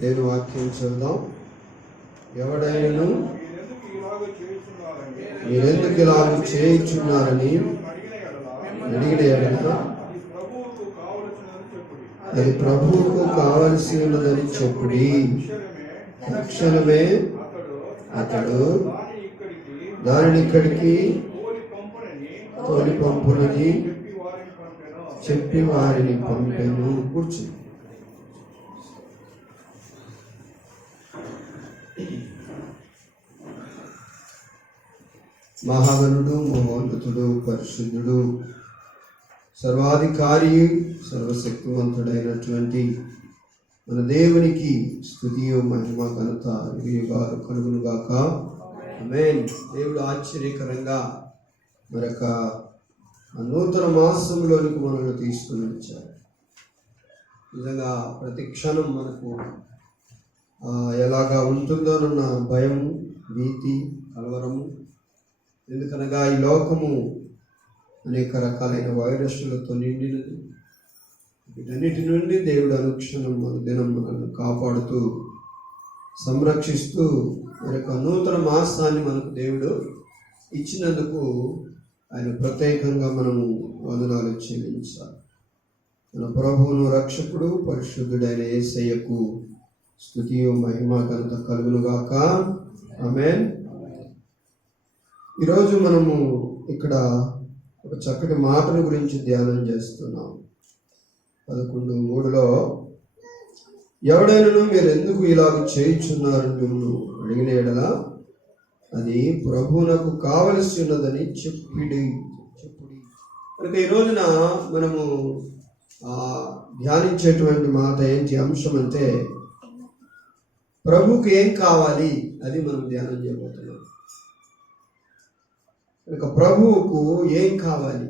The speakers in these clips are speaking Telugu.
నేను వాక్యం చదువుదాం. ఎవడైనను మీరెందుకు ఇలాగ చేయుచున్నారని అడిగిన ఎడల అది ప్రభువుకు కావలసి ఉన్నదని చెప్పుడి. తక్షణమే అతడు దానిని ఇక్కడికి తోలి పంపునని చెప్పి వారిని పంపెను. కూర్చు. మహాగణుడు, మహోన్నతుడు, పరిశుద్ధుడు, సర్వాధికారి, సర్వశక్తివంతుడైనటువంటి మన దేవునికి స్తుతియు మహిమ ఘనత యుగాలు కలుగునుగాక. ఆమేన్. దేవుడు ఆశ్చర్యకరంగా మరొక నూతన మాసంలోనికి మనల్ని తీసుకుని వచ్చారు. నిజంగా ప్రతి క్షణం మనకు ఎలాగా ఉంటుందోనన్న భయము, భీతి, కలవరము. ఎందుకనగా ఈ లోకము అనేక రకాలైన వైరస్లతో నిండినది. వీటన్నిటి నుండి దేవుడు అనుక్షణం దినం మనల్ని కాపాడుతూ సంరక్షిస్తూ మరొక నూతన మాసాన్ని మనకు దేవుడు ఇచ్చినందుకు ఆయన ప్రత్యేకంగా మనము వందనాలు చెల్లించాలి. మన ప్రభువును, రక్షకుడు, పరిశుద్ధుడైన యేసయ్యకు స్తుతియు మహిమ ఘనత కలుగునుగాక. ఆమేన్. ఈరోజు మనము ఇక్కడ ఒక చక్కటి మాటల గురించి ధ్యానం చేస్తున్నాం. 11:3 ఎవడైనను మీరు ఎందుకు ఇలాగ చేయుచున్నారు మిమ్మల్ని అడిగిన ఎడల అది ప్రభువునకు కావలసి ఉన్నదని చెప్పుడి. కనుక ఈ రోజున మనము ధ్యానించేటువంటి మాట ఏంటి అంశం అంటే, ప్రభువుకు ఏం కావాలి అది మనం ధ్యానం చేయబోతున్నాం. కనుక ప్రభువుకు ఏం కావాలి,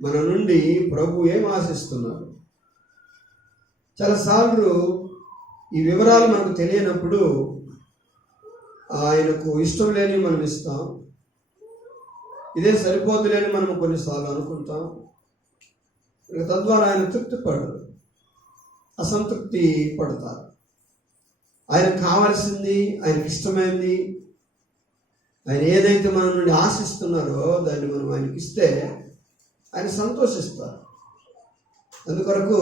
మన నుండి ప్రభు ఏం ఆశిస్తున్నారు. చాలాసార్లు ఈ వివరాలు మనకు తెలియనప్పుడు ఆయనకు ఇష్టం లేని మనం ఇస్తాం, ఇదే సరిపోతులేని మనం కొన్నిసార్లు అనుకుంటాం. తద్వారా ఆయన తృప్తి పడరు, అసంతృప్తి పడతారు. ఆయనకు కావాల్సింది, ఆయనకి ఇష్టమైంది, ఆయన ఏదైతే మన నుండి ఆశిస్తున్నారో దాన్ని మనం ఆయనకి ఇస్తే ఆయన సంతోషిస్తారు. అందుకొరకు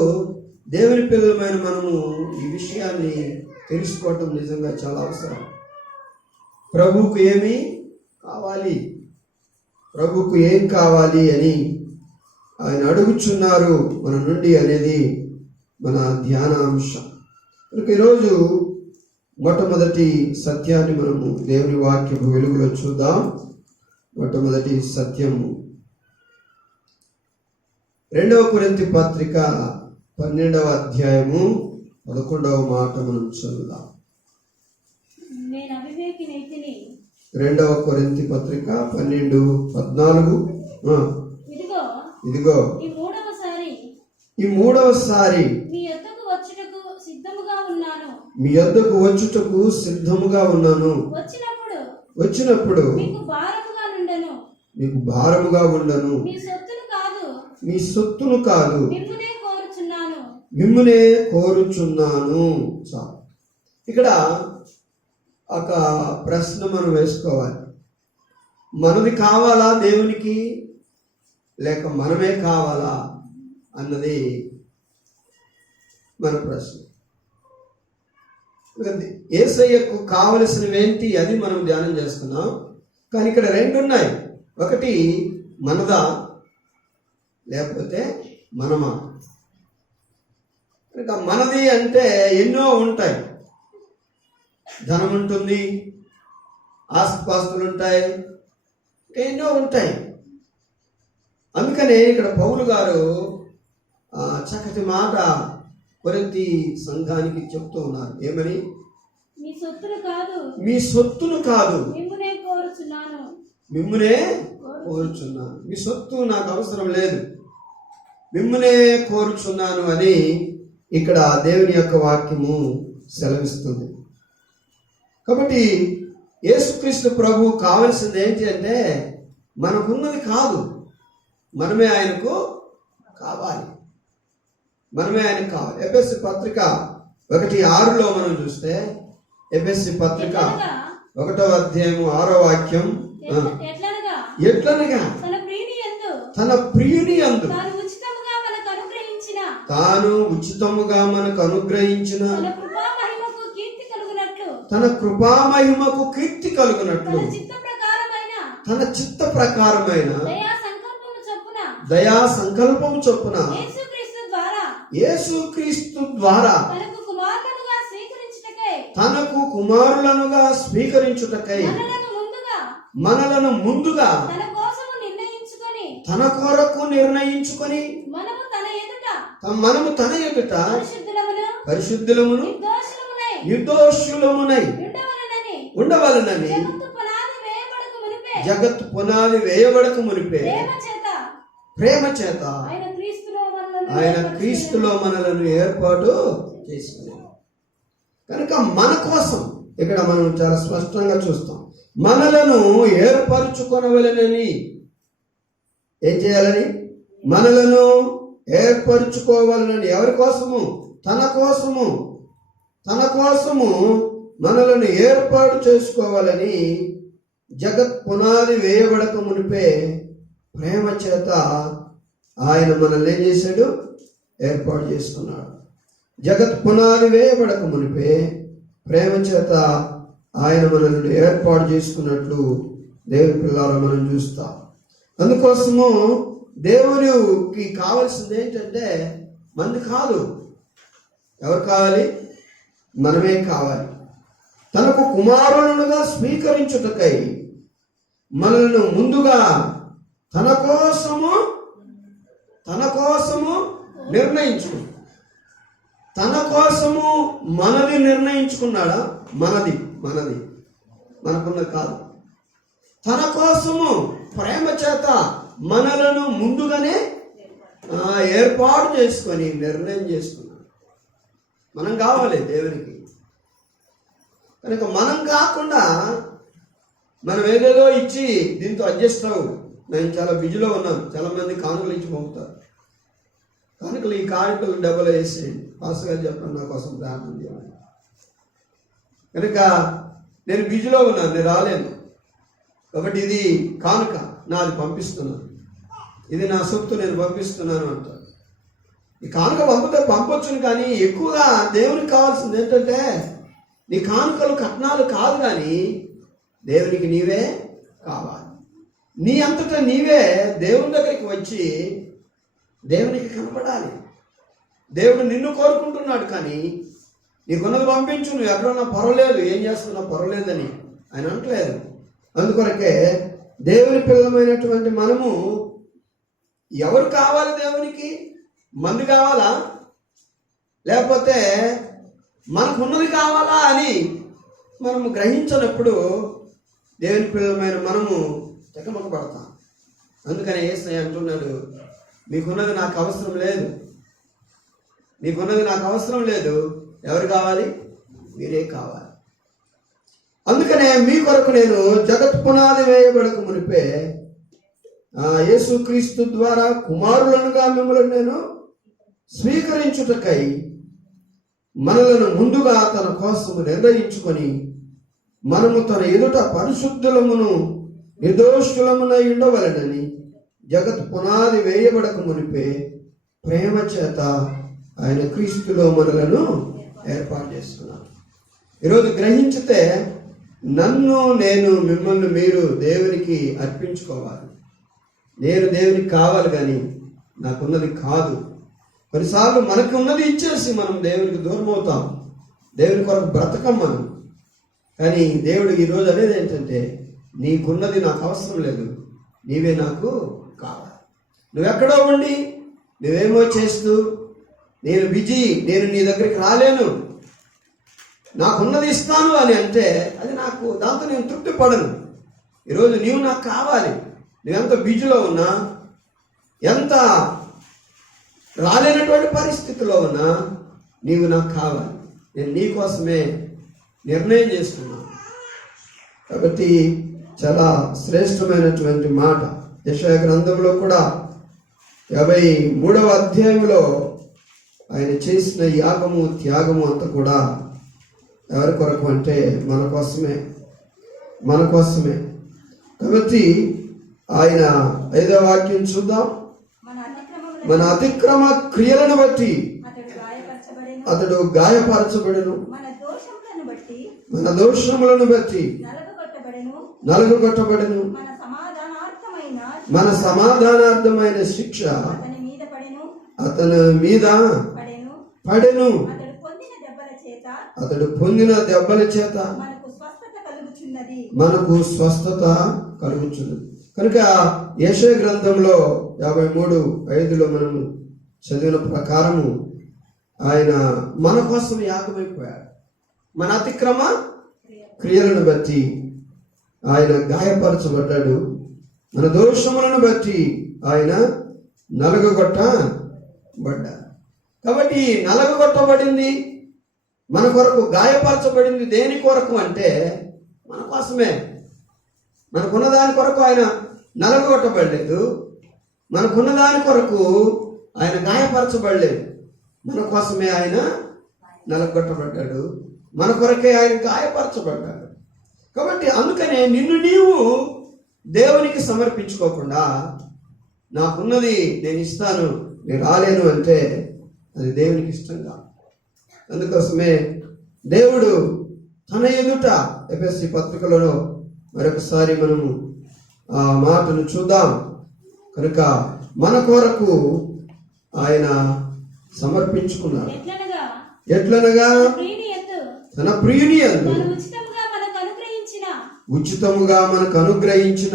దేవుని పిల్లలమైన మనము ఈ విషయాన్ని తెలుసుకోవటం నిజంగా చాలా అవసరం. ప్రభువుకు ఏమి కావాలి, ప్రభువుకు ఏం కావాలి అని ఆయన అడుగుచున్నారు మన నుండి అనేది మన ధ్యానాంశం. కనుక ఈరోజు మొట్టమొదటి సత్యాన్ని మనము దేవుని వాక్యపు వెలుగులో చూద్దాం. మొట్టమొదటి సత్యము 2 కొరింథీ పత్రిక 12వ అధ్యాయము 11వ మాట మనం చదువుదాం. 2 కొరింథీ పత్రిక 12:14 ఇదిగో ఈ మూడవసారి మీ యొద్దకు వచ్చుటకు సిద్ధముగా ఉన్నాను. వచ్చినప్పుడు మీకు భారముగా ఉండను. మీ సొత్తును కాదు మిమ్మునే కోరుచున్నాను. ఇక్కడ ఒక ప్రశ్న మనం వేసుకోవాలి. మనది కావాలా దేవునికి, లేక మనమే కావాలా అన్నది మన ప్రశ్న. యేసయ్యకు కావలసినవేంటి అది మనం ధ్యానం చేస్తున్నాం. కానీ ఇక్కడ 2 ఉన్నాయి. ఒకటి మనదా, లేకపోతే మనమా. కనుక మనది అంటే ఎన్నో ఉంటాయి. ధనం ఉంటుంది, ఆస్తిపాస్తులు ఉంటాయి, ఎన్నో ఉంటాయి. అందుకనే ఇక్కడ పౌలు గారు చక్కటి మాట కొరింథీ సంఘానికి చెప్తూ ఉన్నారు. ఏమని? మీ సొత్తును కాదు మిమ్మునే కోరుచున్నాను. మీ సొత్తు నాకు అవసరం లేదు, మిమ్మునే కోరుచున్నాను అని ఇక్కడ దేవుని యొక్క వాక్యము సెలవిస్తుంది. కాబట్టి యేసుక్రీస్తు ప్రభు కావలసింది ఏంటి అంటే, మనకున్నది కాదు, మనమే ఆయనకు కావాలి. మనమే ఆయనకు కావాలి. ఎఫెసీ పత్రిక 1:6 మనం చూస్తే ఎఫెసీ పత్రిక 1వ అధ్యాయము 6వ వాక్యం, ఎట్లనగా తన ప్రియుని యందు తాను ఉచితముగా మనకు అనుగ్రహించిన తన కృపామహిమకు కీర్తి కలుగునట్లు తన చిత్త ప్రకారమైన దయా సంకల్పము చొప్పున యేసుక్రీస్తు ద్వారా తనకు కుమారులనుగా స్వీకరించుటకై మనలను ముందుగా తన కొరకు నిర్ణయించుకొని మనము తన ఎదుట పరిశుద్ధులమును నిర్దోషులమునై ఉండవలనని జగత్తు పునాది వేయబడక మునిపే ప్రేమ చేత ఆయన క్రీస్తులో మనలను ఏర్పాటు చేసుకున్నాడు. కనుక మన కోసం ఇక్కడ మనం చాలా స్పష్టంగా చూస్తాం, మనలను ఏర్పరచుకొనవలెనని. ఏం చేయాలని? మనలను ఏర్పరచుకోవాలని. ఎవరి కోసము? తన కోసము. తన కోసము మనలను ఏర్పాటు చేసుకోవాలని జగత్ పునాది వేయబడక మునిపే ప్రేమ చేత ఆయన మనల్ని ఏం చేశాడు? ఏర్పాటు చేసుకున్నాడు. జగత్ పునాది వేయబడక మునిపే ప్రేమ చేత ఆయన మనల్ని ఏర్పాటు చేసుకున్నట్లు దేవుని పిల్లలు మనం చూస్తాం. అందుకోసము దేవునికి కావాల్సింది ఏంటంటే మంది కాదు. ఎవరు కావాలి? మనమే కావాలి. తనకు కుమారులుగా స్వీకరించుటకై మనల్ని ముందుగా తన కోసము నిర్ణయించుకున్నాడు. తన కోసము మనది నిర్ణయించుకున్నాడా? మనది మనకున్నది కాదు. తన కోసము ప్రేమ చేత మనలను ముందుగానే ఏర్పాటు చేసుకొని నిర్ణయం చేసుకున్నాడు. మనం కావాలి దేవునికి. కనుక మనం కాకుండా మనం ఏదేదో ఇచ్చి దీంతో అడ్జస్ట్ అవ్వు. నేను చాలా బిజీలో ఉన్నాను. చాలా మంది కానుకలు ఇచ్చి పంపుతారు. కానుకలు ఈ కానుకలు డబ్బులు వేసి పాస్టర్ గారు చెప్పండి నా కోసం ప్రార్థన చేయాలి. కనుక నేను బిజీలో ఉన్నాను, నేను రాలేను కాబట్టి ఇది కానుక నాది పంపిస్తున్నాను, ఇది నా సొత్తు నేను పంపిస్తున్నాను అంటారు. ఈ కానుక పంపొచ్చును, కానీ ఎక్కువగా దేవునికి కావాల్సింది ఏంటంటే నీ కానుకలు కట్నాలు కాదు, కానీ దేవునికి నీవే కావాలి. నీ అంతటా నీవే దేవుని దగ్గరికి వచ్చి దేవునికి కనపడాలి. దేవుడు నిన్ను కోరుకుంటున్నాడు, కానీ నీకున్నది పంపించు, నువ్వు ఎక్కడున్నా పర్వాలేదు, ఏం చేస్తున్నా పర్వాలేదని ఆయన అంటలేదు. అందుకొరకే దేవుని పిల్లమైనటువంటి మనము ఎవరు కావాలి? దేవునికి మంది కావాలా, లేకపోతే మనకున్నది కావాలా అని మనము గ్రహించినప్పుడు దేవుని పిల్లమైన మనము తెగమక పడతాం. అందుకని యేసయ్య అంటున్నాడు, మీకున్నది నాకు అవసరం లేదు, మీకున్నది నాకు అవసరం లేదు. ఎవరు కావాలి? మీరే కావాలి. అందుకనే మీ కొరకు నేను జగత్ పునాది వేయబడక మునిపే యేసుక్రీస్తు ద్వారా కుమారులనుగా మిమ్మల్ని నేను స్వీకరించుటకై మనలను ముందుగా తన కోసము నిర్ణయించుకొని మనము తన ఎదుట పరిశుద్ధులమును నిర్దోషులమునై ఉండవలెనని జగత్ పునాది వేయబడక మునిపే ప్రేమ చేత ఆయన క్రీస్తులో మనలను ఏర్పాటు చేసుకున్నాను. ఈరోజు గ్రహించితే నన్ను నేను మిమ్మల్ని మీరు దేవునికి అర్పించుకోవాలి. నేను దేవునికి కావాలి, కానీ నాకున్నది కాదు. కొన్నిసార్లు మనకు ఉన్నది ఇచ్చేసి మనం దేవునికి దూరం అవుతాం, దేవుని కొరకు బ్రతకం మనం. కానీ దేవుడు ఈరోజు అనేది ఏంటంటే నీకున్నది నాకు అవసరం లేదు, నీవే నాకు కావాలి. నువ్వెక్కడో ఉండి నువ్వేమో చేస్తూ నేను బిజీ, నేను నీ దగ్గరికి రాలేను, నాకున్నది ఇస్తాను అని అంటే అది నాకు, దాంతో నేను తృప్తి పడను. ఈరోజు నీవు నాకు కావాలి. నువ్వెంత బిజీలో ఉన్నా, ఎంత రాలేనటువంటి పరిస్థితిలో ఉన్నా నీవు నాకు కావాలి. నేను నీ కోసమే నిర్ణయం చేసుకున్నాను. కాబట్టి చాలా శ్రేష్టమైనటువంటి మాట. యెషయా గ్రంథంలో కూడా 53వ అధ్యాయంలో ఆయన చేసిన యాగము త్యాగము అంతా కూడా ఎవరి కొరకు అంటే మన కోసమే. కాబట్టి ఆయన 5వ వాక్యం చూద్దాం. మన అతిక్రమ క్రియలను బట్టి అతడు గాయపరచబడెను, మన దోషములను బట్టి నలుగగొట్టబడెను, మన సమాధానార్థమైన శిక్ష అతని మీద పడెను, అతడు పొందిన దెబ్బల చేత మనకు స్వస్థత కలుగుచున్నది. కనుక యెషయా గ్రంథంలో 53:5 మనము చదివిన ప్రకారము ఆయన మన కోసం యాగమైపోయాడు. మన అతిక్రమ క్రియలను బట్టి ఆయన గాయపరచబడ్డాడు, మన దోషములను బట్టి ఆయన నలగగొట్టబడ్డాడు. కాబట్టి నలగగొట్టబడింది మన కొరకు, గాయపరచబడింది దేని కొరకు అంటే మన కోసమే. మనకున్న దాని కొరకు ఆయన నలగగొట్టబడలేదు, మనకున్న దాని కొరకు ఆయన గాయపరచబడలేదు. మన కోసమే ఆయన నలగొట్టబడ్డాడు, మన కొరకే ఆయన గాయపరచబడ్డాడు. కాబట్టి అందుకనే నిన్ను నీవు దేవునికి సమర్పించుకోకుండా నాకున్నది నేను ఇస్తాను, నేను రాలేను అంటే అది దేవునికి ఇష్టం కాదు. అందుకోసమే దేవుడు తన ఎదుట ఎఫెసీ పత్రికలలో మరొకసారి మనము ఆ మాటను చూద్దాం. కనుక మన కొరకు ఆయన సమర్పించుకున్నాడు. ఎట్లనగా తన ప్రియుని యందు ఉచితముగా మనకు అనుగ్రహించిన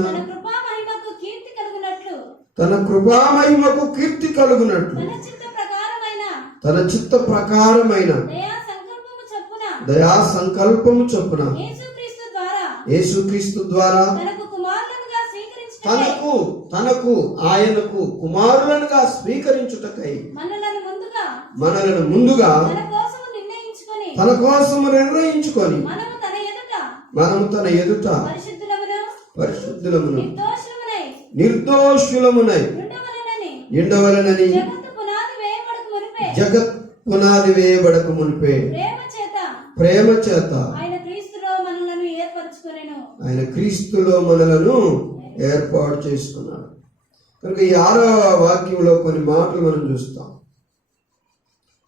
తన కృపామహిమకు కీర్తి కలుగునట్లు తన చిత్త ప్రకారమైన దయా సంకల్పము చొప్పున యేసుక్రీస్తు ద్వారా తనకు ఆయనకు కుమారులనుగా స్వీకరించుటకై మనలను ముందుగా తన కోసము నిర్ణయించుకొని మనము తన ఎదుట పరిశుద్ధులమును నిర్దోషులమునై ఉండవలనని జగత్ పునాది వేయబడక మునిపే ప్రేమ చేత ఆయన క్రీస్తులో మనలను ఏర్పాటు చేసుకున్నాడు. కనుక ఈ 6వ వాక్యంలో కొన్ని మాటలు మనం చూస్తాం.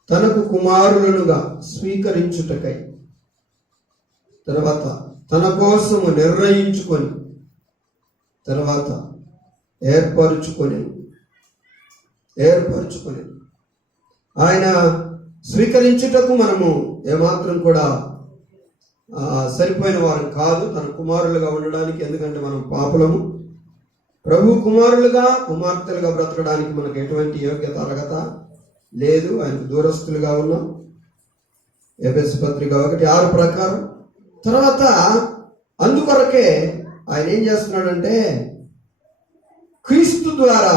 తనకు కుమారులనుగా స్వీకరించుటకై, తర్వాత తన కోసము నిర్ణయించుకొని, తర్వాత ఏర్పరుచుకొని ఆయన స్వీకరించుటకు మనము ఏమాత్రం కూడా సరిపోయిన వారు కాదు తన కుమారులుగా ఉండడానికి. ఎందుకంటే మనం పాపులము. ప్రభు కుమారులుగా కుమార్తెలుగా బ్రతకడానికి మనకు ఎటువంటి యోగ్యత అర్హత లేదు. ఆయనకు దూరస్తులుగా ఉన్నాం. ఎఫెసీ పత్రిక 1:6 ప్రకారం. తర్వాత అందుకొరకే ఆయన ఏం చేస్తున్నాడంటే క్రీస్తు ద్వారా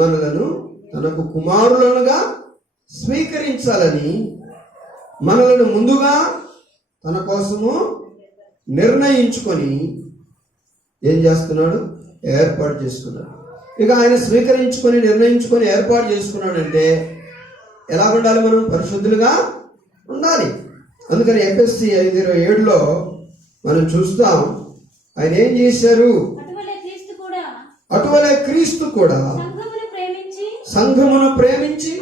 మనలను తనకు కుమారులనుగా స్వీకరించాలని మనలను ముందుగా తన కోసము నిర్ణయించుకొని ఏం చేస్తున్నాడు? ఏర్పాటు చేసుకున్నాడు. ఇక ఆయన స్వీకరించుకొని నిర్ణయించుకొని ఏర్పాటు చేసుకున్నాడంటే ఎలా ఉండాలి? మనం పరిశుద్ధులుగా ఉండాలి. అందుకని ఎఫెసీ 5:27 మనం చూస్తాం. ఆయన ఏం చేశారు? అటువలే క్రీస్తు కూడా సంఘమును ప్రేమించి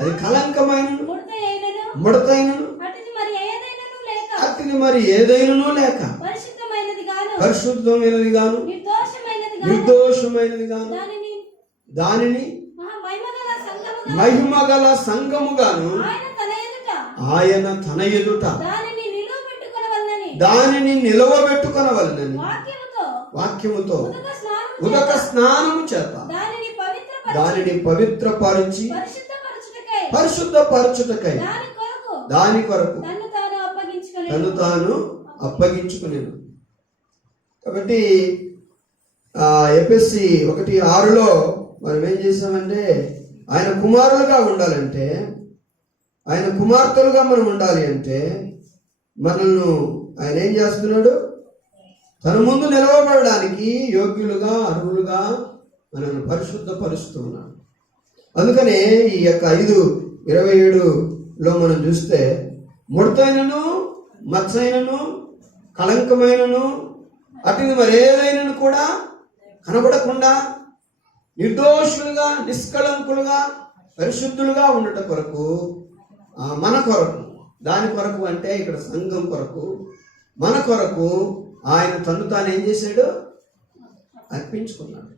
అది కలంకమైనను ముడతైనను అతిని మరి ఏదైనను లేక పరిశుద్ధమైనది గాను నిర్దోషమైనది గాను దానిని మహిమగల సంఘముగాను ఆయన తన ఎదుట దానిని నిలవబెట్టుకొనవలెనని వాక్యముతో ఉదక స్నానము చేత దానిని పవిత్రపరిచి పరిశుద్ధపరచుటకై దాని కొరకు తను తాను అప్పగించుకునేను. కాబట్టి ఎఫెసీ 1:6 మనం ఏం చేసామంటే ఆయన కుమారులుగా ఉండాలంటే, ఆయన కుమార్తెలుగా మనం ఉండాలి అంటే మనల్ని ఆయన ఏం చేస్తున్నాడు? తన ముందు నిలవబడడానికి యోగ్యులుగా అర్హులుగా మనల్ని పరిశుద్ధపరుస్తూ ఉన్నాడు. అందుకనే ఈ యొక్క 27లో మనం చూస్తే ముడతైనను మచ్చైనను కళంకమైనను అటు మరేదైనను కూడా కనబడకుండా నిర్దోషులుగా నిష్కళంకులుగా పరిశుద్ధులుగా ఉండట కొరకు మన కొరకు, దాని కొరకు అంటే ఇక్కడ సంఘం కొరకు, మన కొరకు ఆయన తను తాను ఏం చేశాడు? అర్పించుకున్నాడు.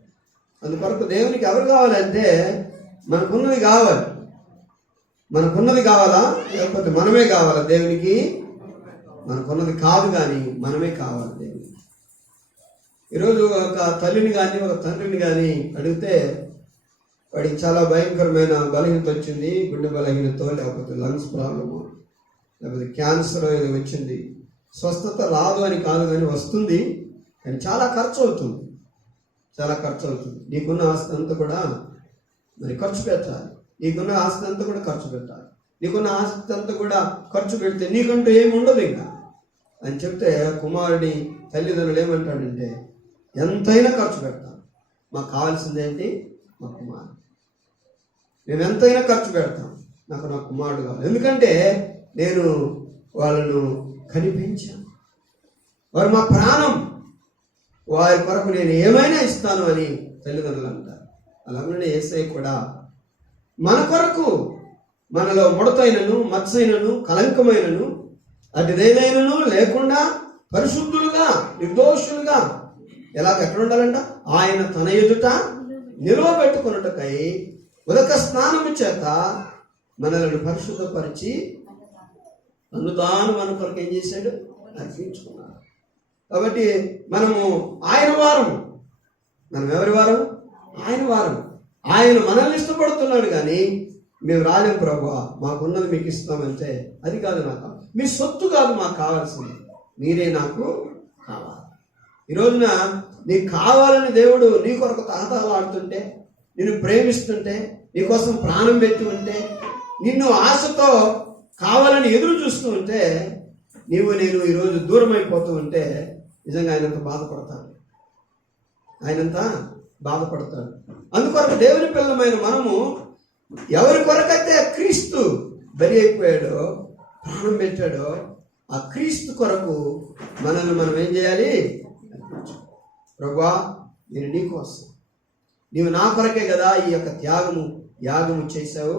అందుకొరకు దేవునికి ఎవరు కావాలంటే మనకున్నది కావాలి. మనకున్నది కావాలా లేకపోతే మనమే కావాలా దేవునికి? మనకున్నది కాదు కానీ మనమే కావాలి దేవునికి. ఈరోజు ఒక తల్లిని కానీ ఒక తండ్రిని కానీ అడిగితే వాడికి చాలా భయంకరమైన బలహీనత వచ్చింది, గుండె బలహీనత, లేకపోతే లంగ్స్ ప్రాబ్లము, లేకపోతే క్యాన్సర్ ఏదో వచ్చింది. స్వస్థత రాదు అని కాదు కానీ వస్తుంది, కానీ చాలా ఖర్చు అవుతుంది, చాలా ఖర్చు అవుతుంది. నీకున్న ఆస్తి అంతా కూడా మరి ఖర్చు పెట్టాలి, నీకున్న ఆస్తి అంతా కూడా ఖర్చు పెట్టాలి. నీకున్న ఆస్తి అంతా కూడా ఖర్చు పెడితే నీకంటూ ఏమి ఉండదు ఇంకా అని చెప్తే కుమారుడి తల్లిదండ్రులు ఏమంటాడంటే ఎంతైనా ఖర్చు పెడతాం, మాకు కావాల్సింది ఏంటి? మా కుమారుడు. మేము ఎంతైనా ఖర్చు పెడతాం, నా కుమారుడు కావాలి. ఎందుకంటే నేను వాళ్ళను కనిపించాను, వారు మా ప్రాణం, వారి కొరకు నేను ఏమైనా ఇస్తాను అని తల్లిదండ్రులు అంటారు. అలాగనే యేసయ్య కూడా మన కొరకు మనలో ముడతైనను మత్సైనను కలంకమైనను అటుదేదైనను లేకుండా పరిశుద్ధులుగా నిర్దోషులుగా ఎక్కడ ఉండాలంట? ఆయన తన ఎదుట నిలవబెట్టుకున్నట్టుకై ఉదక స్నానము చేత మనలను పరిశుద్ధపరిచి తను తాను మన కొరకు ఏం చేశాడు? అర్పించుకున్నాడు. కాబట్టి మనము ఆయన వారం. మనం ఎవరి వారం? ఆయన వారం. ఆయన మనల్ని ఇష్టపడుతున్నాడు కానీ మేము రాలేం ప్రభువా, మాకున్నది మీకు ఇస్తామంటే అది కాదు. నాకు మీ సొత్తు కాదు మాకు కావాల్సింది, మీరే నాకు కావాలి. ఈ రోజున నీకు కావాలని దేవుడు నీ కొరకు తహతహలాడుతుంటే, నిన్ను ప్రేమిస్తుంటే, నీకోసం ప్రాణం పెట్టి ఉంటే, నిన్ను ఆశతో కావాలని ఎదురు చూస్తూ ఉంటే, నేను ఈరోజు దూరం అయిపోతూ ఉంటే నిజంగా ఆయనంత బాధపడతాడు, ఆయనంతా బాధపడతాడు. అందుకొరకు దేవుని పిల్లమైన మనము ఎవరి కొరకైతే క్రీస్తు బలి అయిపోయాడో, ప్రాణం పెట్టాడో, ఆ క్రీస్తు కొరకు మనల్ని మనం ఏం చేయాలి? ప్రభువా, నేను నీ కోసం, నీవు నా కొరకే కదా ఈ యొక్క యాగము చేశావు,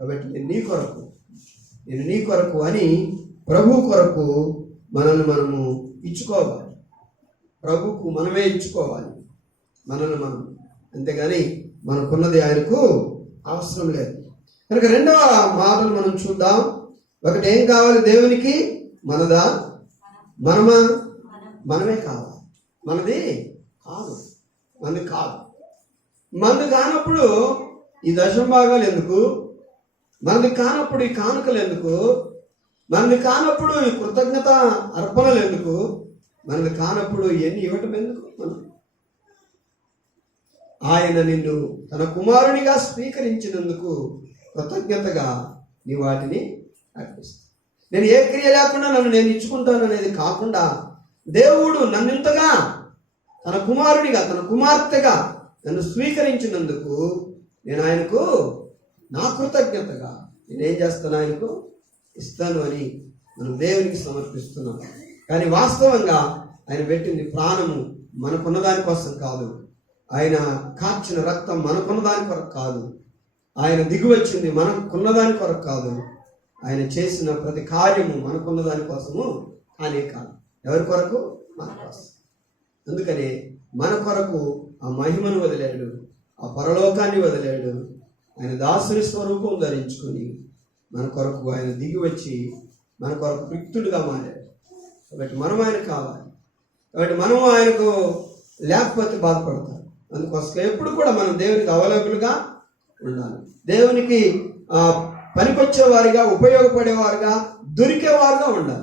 కాబట్టి నేను నీ కొరకు అని ప్రభు కొరకు మనల్ని మనము ఇచ్చుకోవాలి. ప్రభుకు మనమే ఇచ్చుకోవాలి మనల్ని మనం, అంతేగాని మనకున్నది ఆయనకు అవసరం లేదు. కనుక రెండవ మాటలు మనం చూద్దాం. ఒకటి, ఏం కావాలి దేవునికి? మనదా? మనమే కావాలి, మనది కాదు. మనది కానప్పుడు ఈ దశంభాగాలు ఎందుకు? మనది కానప్పుడు ఈ కానుకలు ఎందుకు? మనది కానప్పుడు ఈ కృతజ్ఞత అర్పణలు ఎందుకు? మనది కానప్పుడు ఇవన్నీ ఇవ్వటం ఎందుకు? ఆయన నిన్ను తన కుమారునిగా స్వీకరించినందుకు కృతజ్ఞతగా నీ వాటిని అర్పిస్తాను. నేను ఏ క్రియ లేకుండా నేను ఇచ్చుకుంటాను అనేది కాకుండా, దేవుడు నన్నింతగా తన కుమారునిగా తన కుమార్తెగా నన్ను స్వీకరించినందుకు నేను ఆయనకు నా కృతజ్ఞతగా నేనేం చేస్తాను? ఆయనకు ఇస్తాను అని మనం దేవునికి సమర్పిస్తున్నాం. కానీ వాస్తవంగా ఆయన పెట్టింది ప్రాణము మనకున్న దానికోసం కాదు, ఆయన కార్చిన రక్తం మనకున్న దాని కొరకు కాదు, ఆయన దిగువచ్చింది మనకున్న దాని కొరకు కాదు, ఆయన చేసిన ప్రతి కార్యము మనకున్న దానికోసము కానే కాదు. ఎవరి కొరకు? మన కోసం. అందుకని మన కొరకు ఆ మహిమను వదిలాడు, ఆ పరలోకాన్ని వదిలాడు. ఆయన దాసుని స్వరూపం ధరించుకొని మన కొరకు ఆయన దిగి వచ్చి మన కొరకు రిక్తుడుగా మారాడు. కాబట్టి మనం ఆయన కావాలి. కాబట్టి మనము ఆయనకు లేకపోతే బాధపడతాం. అందుకోసం ఎప్పుడు కూడా మనం దేవునికి అవైలబుల్గా ఉండాలి, దేవునికి పనికొచ్చేవారిగా, ఉపయోగపడేవారుగా, దొరికేవారుగా ఉండాలి.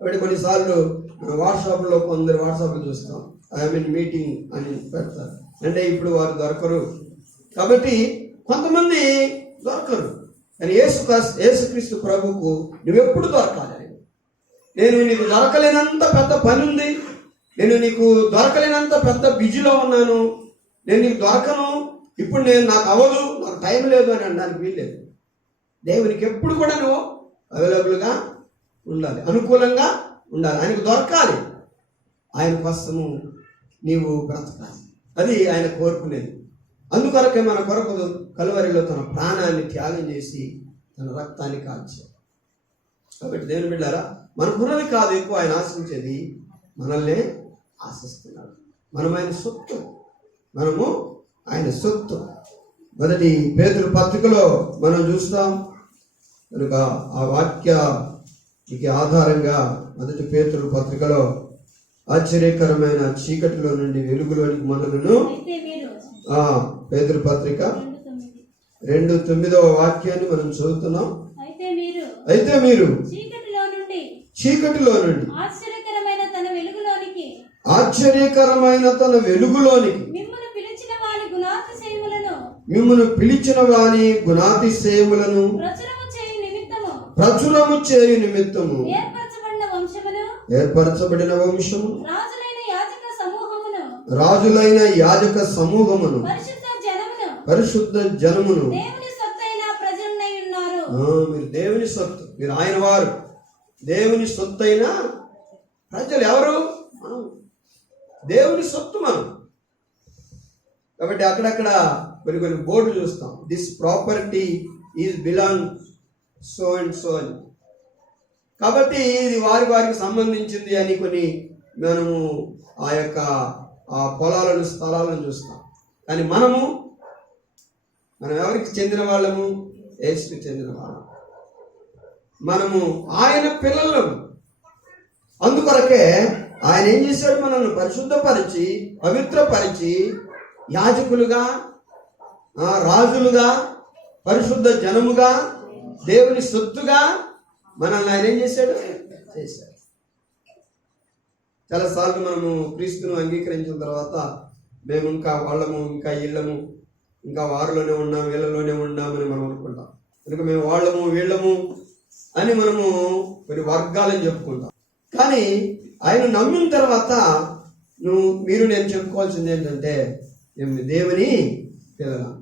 కాబట్టి కొన్నిసార్లు వాట్సాప్లో కొందరు వాట్సాప్లో చూస్తాం, మీటింగ్ అని పెడతారు, అంటే ఇప్పుడు వారు దొరకరు. కాబట్టి కొంతమంది దొరకరు, కానీ యేసుక్రీస్తు ప్రభువుకు నువ్వెప్పుడు దొరకాలి. నేను నీకు దొరకలేనంత పెద్ద పని ఉంది, నేను నీకు దొరకలేనంత పెద్ద బిజీలో ఉన్నాను, నేను నీకు దొరకను, ఇప్పుడు నాకు అవ్వదు, టైం లేదు అని అనడానికి వీల్లేదు. దేవునికి ఎప్పుడు కూడా నువ్వు అవైలబుల్గా ఉండాలి, అనుకూలంగా ఉండాలి, ఆయనకు దొరకాలి, ఆయన కోసము నీవు బ్రతకాలి. అది ఆయన కోరుకునేది. అందుకొరకే మన కొరకు కలువరిలో తన ప్రాణాన్ని త్యాగం చేసి తన రక్తాన్ని కాల్చాడు. కాబట్టి దేవుని బిడ్డారా, మనకున్నది కాదు ఎక్కువ ఆయన ఆశించేది, మనల్నే ఆశిస్తున్నాడు. మనం ఆయన సొత్తు, మనము ఆయన సొత్తు. మొదటి పేతురు పత్రికలో మనం చూస్తాం కనుక ఆ వాక్యానికి ఆధారంగా మొదటి పేతురు పత్రికలో ఆశ్చర్యకరమైన చీకటిలో నుండి వెలుగులోనికి మనలను, పేతురు పత్రిక 2:9 వాక్యాన్ని మనం చదువుతున్నాం. అయితే మీరు చీకటిలో నుండి ఆశ్చర్యకరమైన తన వెలుగులోనికి మిమ్మును పిలిచిన వాని గుణాతిశయములను ప్రచురము చేయు నిమిత్తము ఏర్పరచబడిన వంశము, రాజులైన యాజక సమూహమును, పరిశుద్ధ జనమును. మీరు దేవుని సొత్తు, మీరు ఆయన వారు, దేవుని సొత్తైన ప్రజలు. ఎవరు? మనం దేవుని సొత్తు మనం. కాబట్టి అక్కడక్కడ కొన్ని బోర్డు చూస్తాం, this property is belong so and so అని. కాబట్టి ఇది వారికి సంబంధించింది అని కొన్ని మనము ఆ యొక్క ఆ పొలాలను, స్థలాలను చూస్తాం. కానీ మనం ఎవరికి చెందిన వాళ్ళము? యేసుకి చెందిన వాళ్ళము. మనము ఆయన పిల్లలము. అందుకొరకే ఆయన ఏం చేశాడు? మనల్ని పరిశుద్ధపరిచి, పవిత్రపరిచి, యాజకులుగా, రాజులుగా, పరిశుద్ధ జనముగా, దేవుని సొత్తుగా మనల్ని ఆయన ఏం చేశాడు? చాలాసార్లు మనము క్రీస్తును అంగీకరించిన తర్వాత మేము ఇంకా వాళ్ళము, ఇంకా ఇళ్ళము, ఇంకా వారిలోనే ఉన్నాం, వీళ్ళలోనే ఉన్నామని మనం అనుకుంటాం. కనుక మేము వాళ్ళము, వీళ్ళము అని మనము కొన్ని వర్గాలని చెప్పుకుంటాం. కానీ ఆయన నమ్మిన తర్వాత మీరు నేను చెప్పుకోవాల్సింది ఏంటంటే, మేము దేవుని పిల్లలం,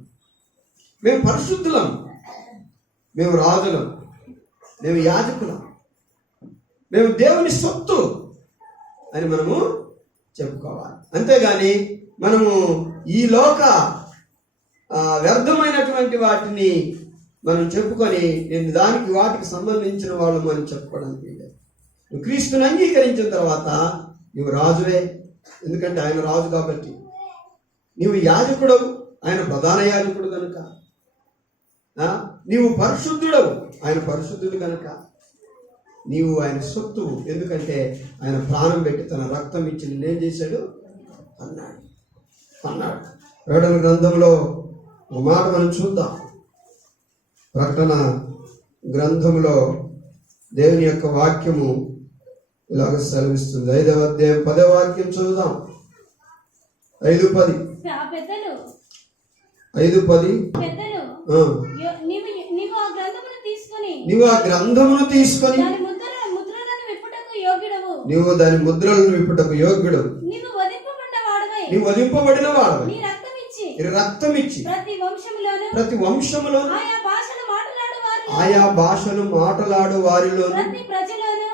మేము పరిశుద్ధులం, మేము రాజులం, మేము యాజకులం, మేము దేవుని సొత్తు అని మనము చెప్పుకోవాలి. అంతేగాని మనము ఈ లోక వ్యర్థమైనటువంటి వాటిని మనం చెప్పుకొని నేను వాటికి సంబంధించిన వాళ్ళం అని చెప్పుకోవడానికి లేదు. నువ్వు క్రీస్తుని అంగీకరించిన తర్వాత నువ్వు రాజువే, ఎందుకంటే ఆయన రాజు కాబట్టి. నీవు యాజకుడవు, ఆయన ప్రధాన యాజకుడు కనుక. నీవు పరిశుద్ధుడవు, ఆయన పరిశుద్ధుడు కనుక. నీవు ఆయన సొత్తు, ఎందుకంటే ఆయన ప్రాణం పెట్టి తన రక్తం ఇచ్చి నిన్నేం చేశాడు? అన్నాడు. ప్రకటన గ్రంథంలో ఒక మాట మనం చూద్దాం. ప్రకటన గ్రంథంలో దేవుని యొక్క వాక్యము ఇలాగ సెలవిస్తుంది. 5వ అధ్యాయం 10వ వాక్యం చదువుదాం. 5:10 నీవు ఆ గ్రంథమును తీసుకొని నీవు దాని ముద్రలను విప్పుటకు యోగ్యుడవు. నీవు వధింపబడిన వాడవై రక్తం ఇచ్చి ప్రతి వంశములోను, ఆయా భాషలు మాట్లాడు వారిలోను,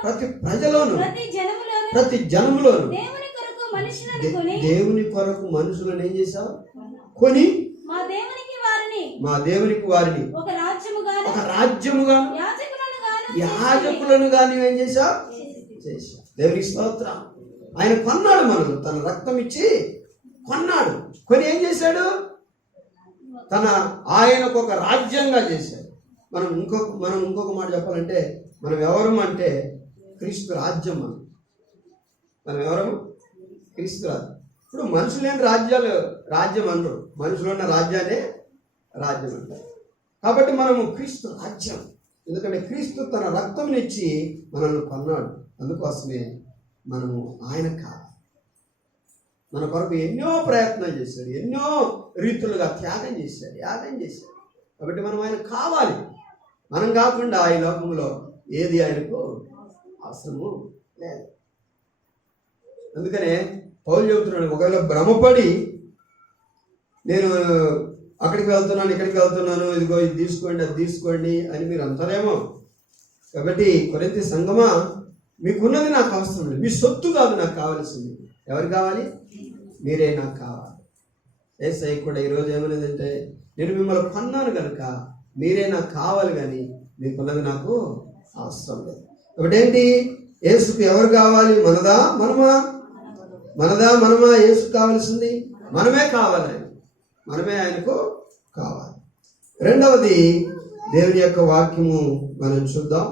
ప్రతి ప్రజలోను, ప్రతి జనములోను దేవుని కొరకు మనుషులను ఏం చేశావు? కొని మా దేవునికి వారిని ఒక రాజ్యముగా, యాజకులను గాని ఏం చేశావు? దేవునికి స్తోత్రం. ఆయన కొన్నాడు మనల్ని, తన రక్తం ఇచ్చి కొన్నాడు. కొని ఏం చేశాడు? ఆయనకు ఒక రాజ్యంగా చేశాడు. మనం ఇంకొక మాట చెప్పాలంటే మనం ఎవరు అంటే క్రీస్తు రాజ్యం. మనం ఎవరు? క్రీస్తు రాజ్యం. ఇప్పుడు మనుషులేని రాజ్యం అనరు, మనుషులు ఉన్న రాజ్యాన్ని రాజ్యం అంటారు. కాబట్టి మనము క్రీస్తు రాజ్యం, ఎందుకంటే క్రీస్తు తన రక్తంనిచ్చి మనల్ని కొన్నాడు. అందుకోసమే మనము ఆయన కావాలి. మన కొరకు ఎన్నో ప్రయత్నాలు చేశాడు, ఎన్నో రీతులుగా యాగం చేశాడు. కాబట్టి మనం ఆయన కావాలి. మనం కాకుండా ఈ లోకంలో ఏది ఆయనకు అవసరము లేదు. అందుకనే పౌలు చెబుతున్నాడు, ఒకవేళ భ్రమపడి నేను అక్కడికి వెళ్తున్నాను, ఇక్కడికి వెళ్తున్నాను, ఇదిగో ఇది తీసుకోండి, అది తీసుకోండి అని మీరు అంటారేమో. కాబట్టి కొరింథీ సంఘమా, మీకున్నది నాకు అవసరం లేదు. మీ సొత్తు కాదు నాకు కావాల్సింది. ఎవరు కావాలి? మీరే నాకు కావాలి. యేసయ్య కూడా ఈరోజు ఏమనేదంటే, నేను మిమ్మల్ని కొన్నాను కనుక మీరే నాకు కావాలి, కానీ మీకున్నది నాకు అవసరం లేదు. కాబట్టి ఏంటి? యేసుకు ఎవరు కావాలి? మనదా మనమా? మనదా మనమా? యేసుకు కావాల్సింది మనమే కావాలి, మనమే ఆయనకు కావాలి. రెండవది, దేవుని యొక్క వాక్యము మనం చూద్దాం.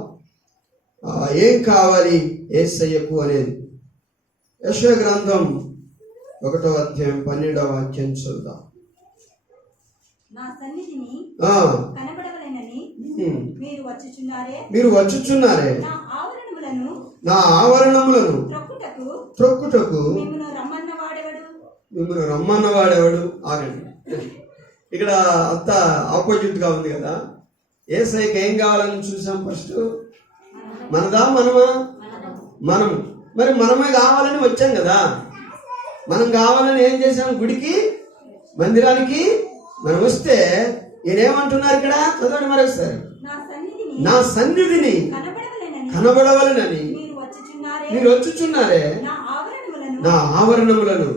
ఏం కావాలి యేసయ్యకు అనేది. యెషయా గ్రంథం 1వ అధ్యాయం 12వ వాక్యం చూద్దాం. నా సన్నిధిని కనబడవలెనని మీరు వచ్చుచున్నారే, నా ఆవరణములను త్రొక్కుటకు మిమ్మును రమ్మన్నవాడెవడు? ఆగండి, ఇక్కడ అంతా ఆపోజిట్ గా ఉంది కదా. యేసయ్యకి ఏం కావాలని చూసాం ఫస్ట్? మనదా మనమా? మనం. మరి మనమే కావాలని వచ్చాం కదా. మనం కావాలని ఏం చేసాం? గుడికి, మందిరానికి మనం వస్తే ఈయనేమంటున్నారు ఇక్కడ? చదవండి మరొకసారి. నా సన్నిధిని కనబడవలెనని మీరు వచ్చుచున్నారే, నా ఆవరణములను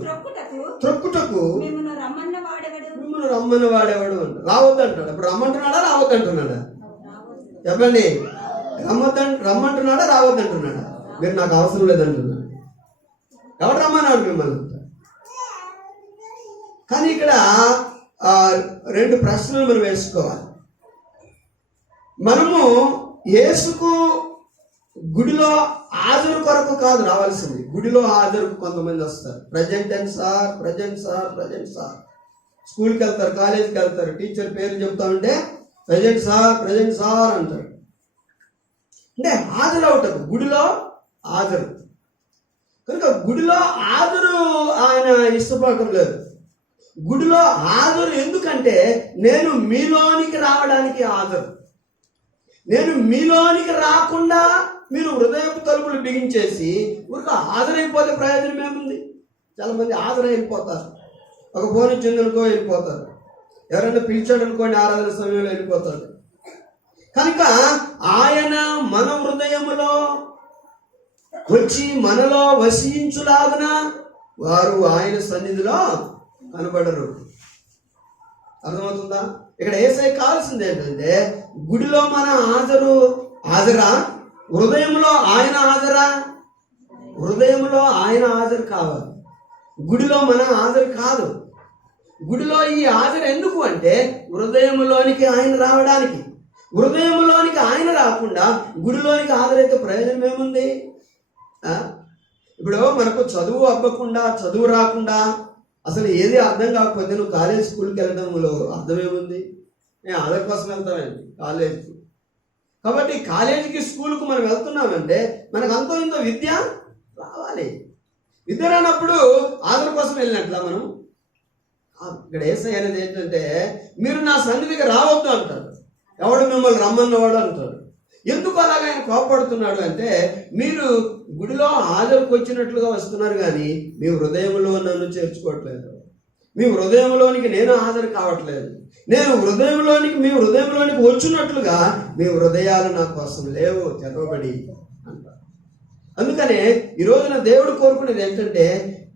త్రొక్కుటకు మిమ్మల్ని రమ్మన్నవాడెవడు అంట. రావద్దంటాడు. ఇప్పుడు రమ్మంటున్నాడా రావద్దంటున్నాడా? చెప్పండి. రమ్మంటున్నాడా రావద్దంటున్నాడా? మీరు నాకు అవసరం లేదంటున్నాడు. ఎవరు రమ్మన్నాడు మిమ్మల్ని? కానీ ఇక్కడ 2 ప్రశ్నలు మనం వేసుకోవాలి. మనము యేసుకు గుడిలో హాజరు కొరకు కాదు రావాల్సింది. గుడిలో హాజరుకు కొంతమంది వస్తారు. Present sir. స్కూల్కి వెళ్తారు, కాలేజీకి వెళ్తారు, టీచర్ పేర్లు చెప్తా ఉంటే ప్రజెంట్ సార్ అంటారు. అంటే హాజరు అవటం, గుడిలో హాజరు. కనుక గుడిలో హాజరు ఆయన ఇష్టపడటం లేదు. గుడిలో హాజరు ఎందుకంటే నేను మీలోనికి రావడానికి హాజరు. నేను మీలోనికి రాకుండా మీరు హృదయపు తలుపులు బిగించేసి ఊరిక హాజరైపోతే ప్రయోజనం ఏముంది? చాలా మంది హాజరైపోతారు. ఒక ఫోన్ ఇచ్చిందనుకో వెళ్ళిపోతారు. ఎవరైనా పిలిచాడు అనుకోండి ఆరాధన సమయంలో వెళ్ళిపోతాడు. కనుక ఆయన మన హృదయములో వచ్చి మనలో వసించులాగున వారు ఆయన సన్నిధిలో కనబడరు. అర్థమవుతుందా? ఇక్కడ యేసయ్య కావాల్సింది ఏంటంటే గుడిలో మన హాజరా, హృదయంలో ఆయన హాజరా? హృదయంలో ఆయన హాజరు కావాలి, గుడిలో మన హాజరు కాదు. గుడిలో ఈ హాజరు ఎందుకు అంటే హృదయంలోనికి ఆయన రావడానికి. హృదయంలోనికి ఆయన రాకుండా గుడిలోనికి హాజరైతే ప్రయోజనం ఏముంది? ఇప్పుడు మనకు చదువు అవ్వకుండా, చదువు రాకుండా, అసలు ఏది అర్థం కాకపోతే నువ్వు కాలేజ్ స్కూల్కి వెళ్ళడంలో అర్థమేముంది? నేను ఆధార్ కోసం వెళ్తామండి కాలేజీకి. కాబట్టి కాలేజీకి స్కూల్కి మనం వెళ్తున్నామంటే మనకు అంతో ఇంతో విద్య రావాలి. విద్య రానప్పుడు ఆధార్ కోసం వెళ్ళినట్లా మనం? ఇక్కడ యేసయ్య అనేది ఏంటంటే మీరు నా సన్నిధికి రావద్దు అంటారు. ఎవడు మిమ్మల్ని రమ్మన్నవాడు అంటారు. ఎందుకు అలాగ ఆయన కోపడుతున్నాడు అంటే మీరు గుడిలో హాజరుకు వచ్చినట్లుగా వస్తున్నారు, కానీ మీ హృదయంలో నన్ను చేర్చుకోవట్లేదు. మీ హృదయంలోనికి నేను హాజరు కావట్లేదు. నేను మీ హృదయంలోనికి వచ్చినట్లుగా మీ హృదయాలు నా కోసం లేవు, తెరవబడి అంటారు. అందుకనే ఈ రోజున దేవుడు కోరుకునేది ఏంటంటే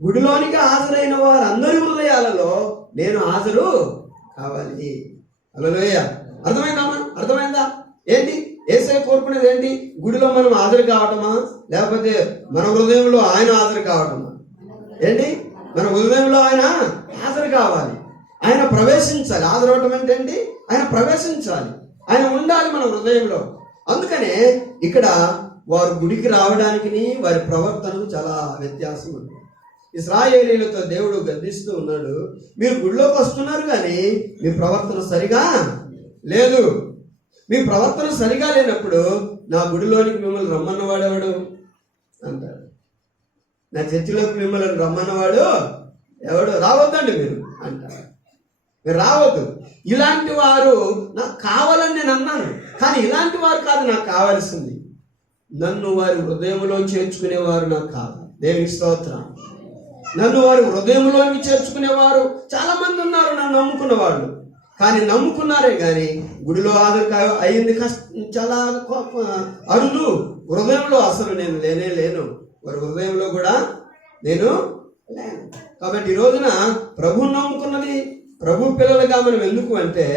గుడిలోనికి హాజరైన వారందరి హృదయాలలో నేను హాజరు కావాలి. హల్లెలూయా. అర్థమైందా? ఏంటి యేసయ్య కోరుకునేది? ఏంటి? గుడిలో మనం హాజరు కావటమా, లేకపోతే మన హృదయంలో ఆయన హాజరు కావటమా? ఏంటి? మన హృదయంలో ఆయన హాజరు కావాలి, ఆయన ప్రవేశించాలి. హాజరవటం అంటే ఏంటి? ఆయన ప్రవేశించాలి, ఆయన ఉండాలి మన హృదయంలో. అందుకనే ఇక్కడ వారు గుడికి రావడానికి వారి ప్రవర్తనకు చాలా వ్యత్యాసం ఉంది. ఇశ్రాయేలీయులతో దేవుడు గద్దిస్తూ ఉన్నాడు, మీరు గుడిలోకి వస్తున్నారు కానీ మీ ప్రవర్తన సరిగా లేదు. మీ ప్రవర్తన సరిగా లేనప్పుడు నా గుడిలోనికి మిమ్మల్ని రమ్మన్నవాడేవాడు అంటాడు. నా చర్చిలోకి మిమ్మల్ని రమ్మన్నవాడు ఎవడు? రావద్దండి మీరు అంటారు. మీరు రావద్దు. ఇలాంటి వారు నాకు కావాలని నేను అన్నాను, కానీ ఇలాంటి వారు కాదు నాకు కావాల్సింది. నన్ను వారి హృదయంలో చేర్చుకునేవారు నాకు కావాలి. దేవునికి స్తోత్రం. నన్ను వారి హృదయంలోకి చేర్చుకునేవారు చాలా మంది ఉన్నారు, నన్ను నమ్ముకున్న వాళ్ళు. కానీ నమ్ముకున్నారే కానీ గుడిలో హాజరు అయింది చాలా అరుదు. హృదయంలో అసలు నేను లేను, వారి హృదయంలో కూడా నేను లేను. కాబట్టి ఈ రోజున ప్రభువుని నమ్ముకున్నది, ప్రభు పిల్లలుగా మనం ఎందుకు అంటే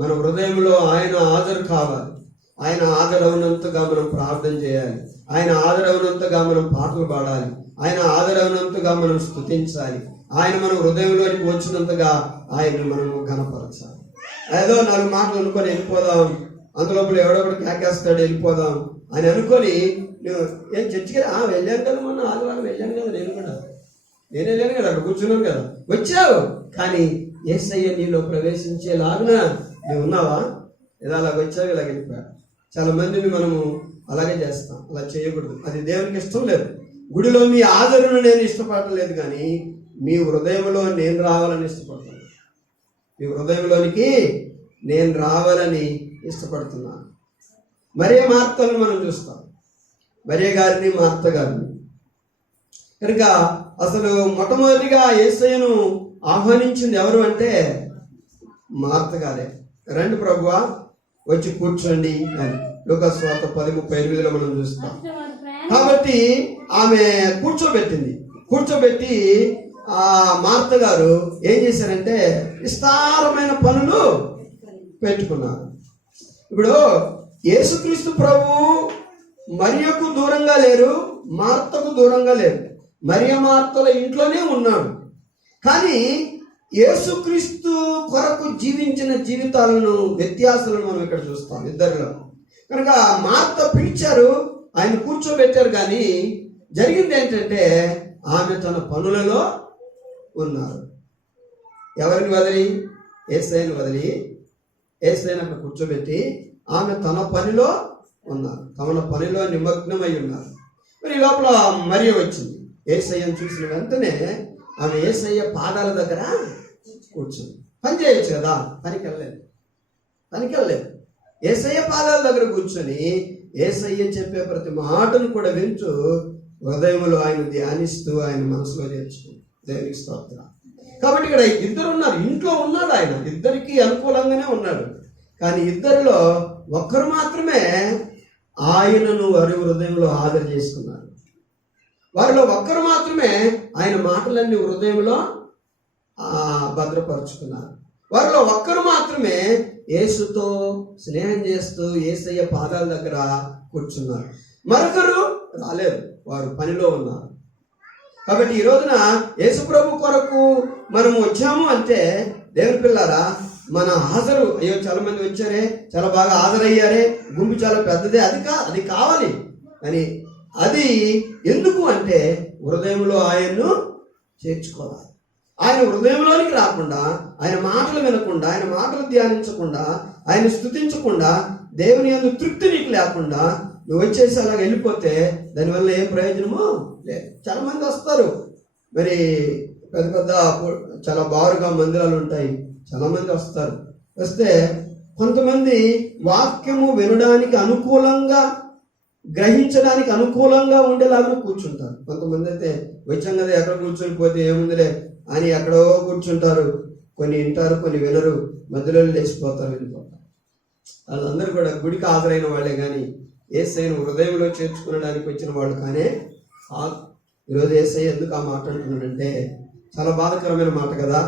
మన హృదయంలో ఆయన హాజరు కావాలి. ఆయన హాజరవునంతగా మనం ప్రార్థన చేయాలి, ఆయన హాజరవునంతగా మనం పాటలు పాడాలి, ఆయన హాజరవునంతగా మనం స్తుతించాలి, ఆయన మన హృదయంలోనికి వచ్చినంతగా ఆయన్ని మనం ఘనపరచాలి. ఏదో 4 మాటలు అనుకొని వెళ్ళిపోదాం, అందులోపల ఎవడొకడు కేకేస్తాడు వెళ్ళిపోదాం అని అనుకొని నువ్వు ఏం చర్చికి వెళ్ళాను కదా, మొన్న ఆదివారం వెళ్ళాను కదా, నేను వెళ్ళాను కదా, అక్కడ కూర్చున్నాను కదా, వచ్చావు. కానీ యేసయ్య నీలో ప్రవేశించేలాగున నువ్వు ఉన్నావా? ఏదో అలాగ వచ్చావు, ఇలాగ వెళ్ళిపోయా. చాలా మందిని మనము అలాగే చేస్తాం. అలా చేయకూడదు, అది దేవునికి ఇష్టం లేదు. గుడిలో మీ ఆదరణను నేను ఇష్టపడలేదు, కానీ మీ హృదయంలో నేను రావాలని ఇష్టపడుతున్నాను. మీ హృదయంలోనికి నేను రావాలని ఇష్టపడుతున్నాను. మరియ మార్తలను మనం చూస్తాం, మరియ గారిని మార్త గారిని. కనుక అసలు మొట్టమొదటిగా యేసయ్యను ఆహ్వానించింది ఎవరు అంటే మార్త గారే. రండి ప్రభువా వచ్చి కూర్చోండి అని లూకాసు వార్త 10:38 మనం చూస్తాం. కాబట్టి ఆమె కూర్చోబెట్టి ఆ మార్త గారు ఏం చేశారంటే విస్తారమైన పనులు పెట్టుకున్నారు. ఇప్పుడు యేసుక్రీస్తు ప్రభు మరియకు దూరంగా లేరు, మార్తకు దూరంగా లేరు. మరియ మార్తల ఇంట్లోనే ఉన్నాడు. కానీ యేసుక్రీస్తు కొరకు జీవించిన జీవితాలను, వ్యత్యాసాలను మనం ఇక్కడ చూస్తాం ఇద్దరిలో. కనుక మార్త పిలిచారు, ఆయన కూర్చోబెట్టారు, కానీ జరిగింది ఏంటంటే ఆమె తన పనులలో ఉన్నారు. ఎవరిని వదిలి? యేసయ్యను వదిలి యేసయ్యను అక్కడ కూర్చోబెట్టి ఆమె తన పనిలో ఉన్నారు, తన పనిలో నిమగ్నమై ఉన్నారు. మరి ఈ లోపల మరియ వచ్చింది. యేసయ్యను చూసిన వెంటనే ఆమె యేసయ్య పాదాల దగ్గర కూర్చుంది. పని చేయొచ్చు కదా, పనికి వెళ్ళలేదు. యేసయ్య పాదాల దగ్గర కూర్చొని యేసయ్య చెప్పే ప్రతి మాటను కూడా వింటూ హృదయంలో ఆయన ధ్యానిస్తూ ఆయన మనసులో చేర్చుకుంది. దేవునికి స్తోత్రం. కాబట్టి ఇక్కడ ఇద్దరు ఉన్నారు, ఇంట్లో ఉన్నాడు ఆయన, ఇద్దరికి అనుకూలంగానే ఉన్నాడు. కానీ ఇద్దరిలో ఒక్కరు మాత్రమే ఆయనను వారి హృదయంలో ఆదర చేసుకున్నారు. వారిలో ఒక్కరు మాత్రమే ఆయన మాటలన్నీ హృదయంలో భద్రపరుచుకున్నారు. వారిలో ఒక్కరు మాత్రమే యేసుతో స్నేహం చేస్తూ యేసయ్య పాదాల దగ్గర కూర్చున్నారు. మరొకరు రాలేదు, వారు పనిలో ఉన్నారు. కాబట్టి ఈ రోజున యేసు ప్రభు కొరకు మనం వచ్చాము అంటే దేవుని పిల్లారా, మన హాజరు, అయ్యో చాలా మంది వచ్చారే, చాలా బాగా హాజరయ్యారే, గుంపు చాలా పెద్దదే, అది కావాలి. అని అది ఎందుకు అంటే హృదయంలో ఆయన్ను చేర్చుకోవాలి. ఆయన హృదయంలోనికి రాకుండా, ఆయన మాటలు వినకుండా, ఆయన మాటలు ధ్యానించకుండా, ఆయన స్తుతించకుండా, దేవుని యందు తృప్తి నీకు లేకుండా నువ్వు వచ్చేసి అలా వెళ్ళిపోతే దానివల్ల ఏం ప్రయోజనమో లేదు. చాలా మంది వస్తారు, మరి పెద్ద చాలా బారుగా మందిరాలు ఉంటాయి, చాలా మంది వస్తారు. వస్తే కొంతమంది వాక్యము వినడానికి అనుకూలంగా, గ్రహించడానికి అనుకూలంగా ఉండేలాగా కూర్చుంటారు. కొంతమంది అయితే వచ్చాం కదా ఎక్కడ కూర్చొని పోతే ఏముందిలే అని ఎక్కడో కూర్చుంటారు. కొన్ని వింటారు, కొన్ని వినరు, మధ్యలో లేచిపోతారు, వెళ్ళిపోతారు. వాళ్ళందరూ కూడా గుడికి హాజరైన వాళ్ళే, కానీ యేసయ్యను హృదయంలో చేర్చుకునడానికి వచ్చిన వాళ్ళు కానీ ఈరోజు యేసయ్య ఎందుకు ఆ మాట అంటున్నాడంటే చాలా బాధాకరమైన మాట కదా.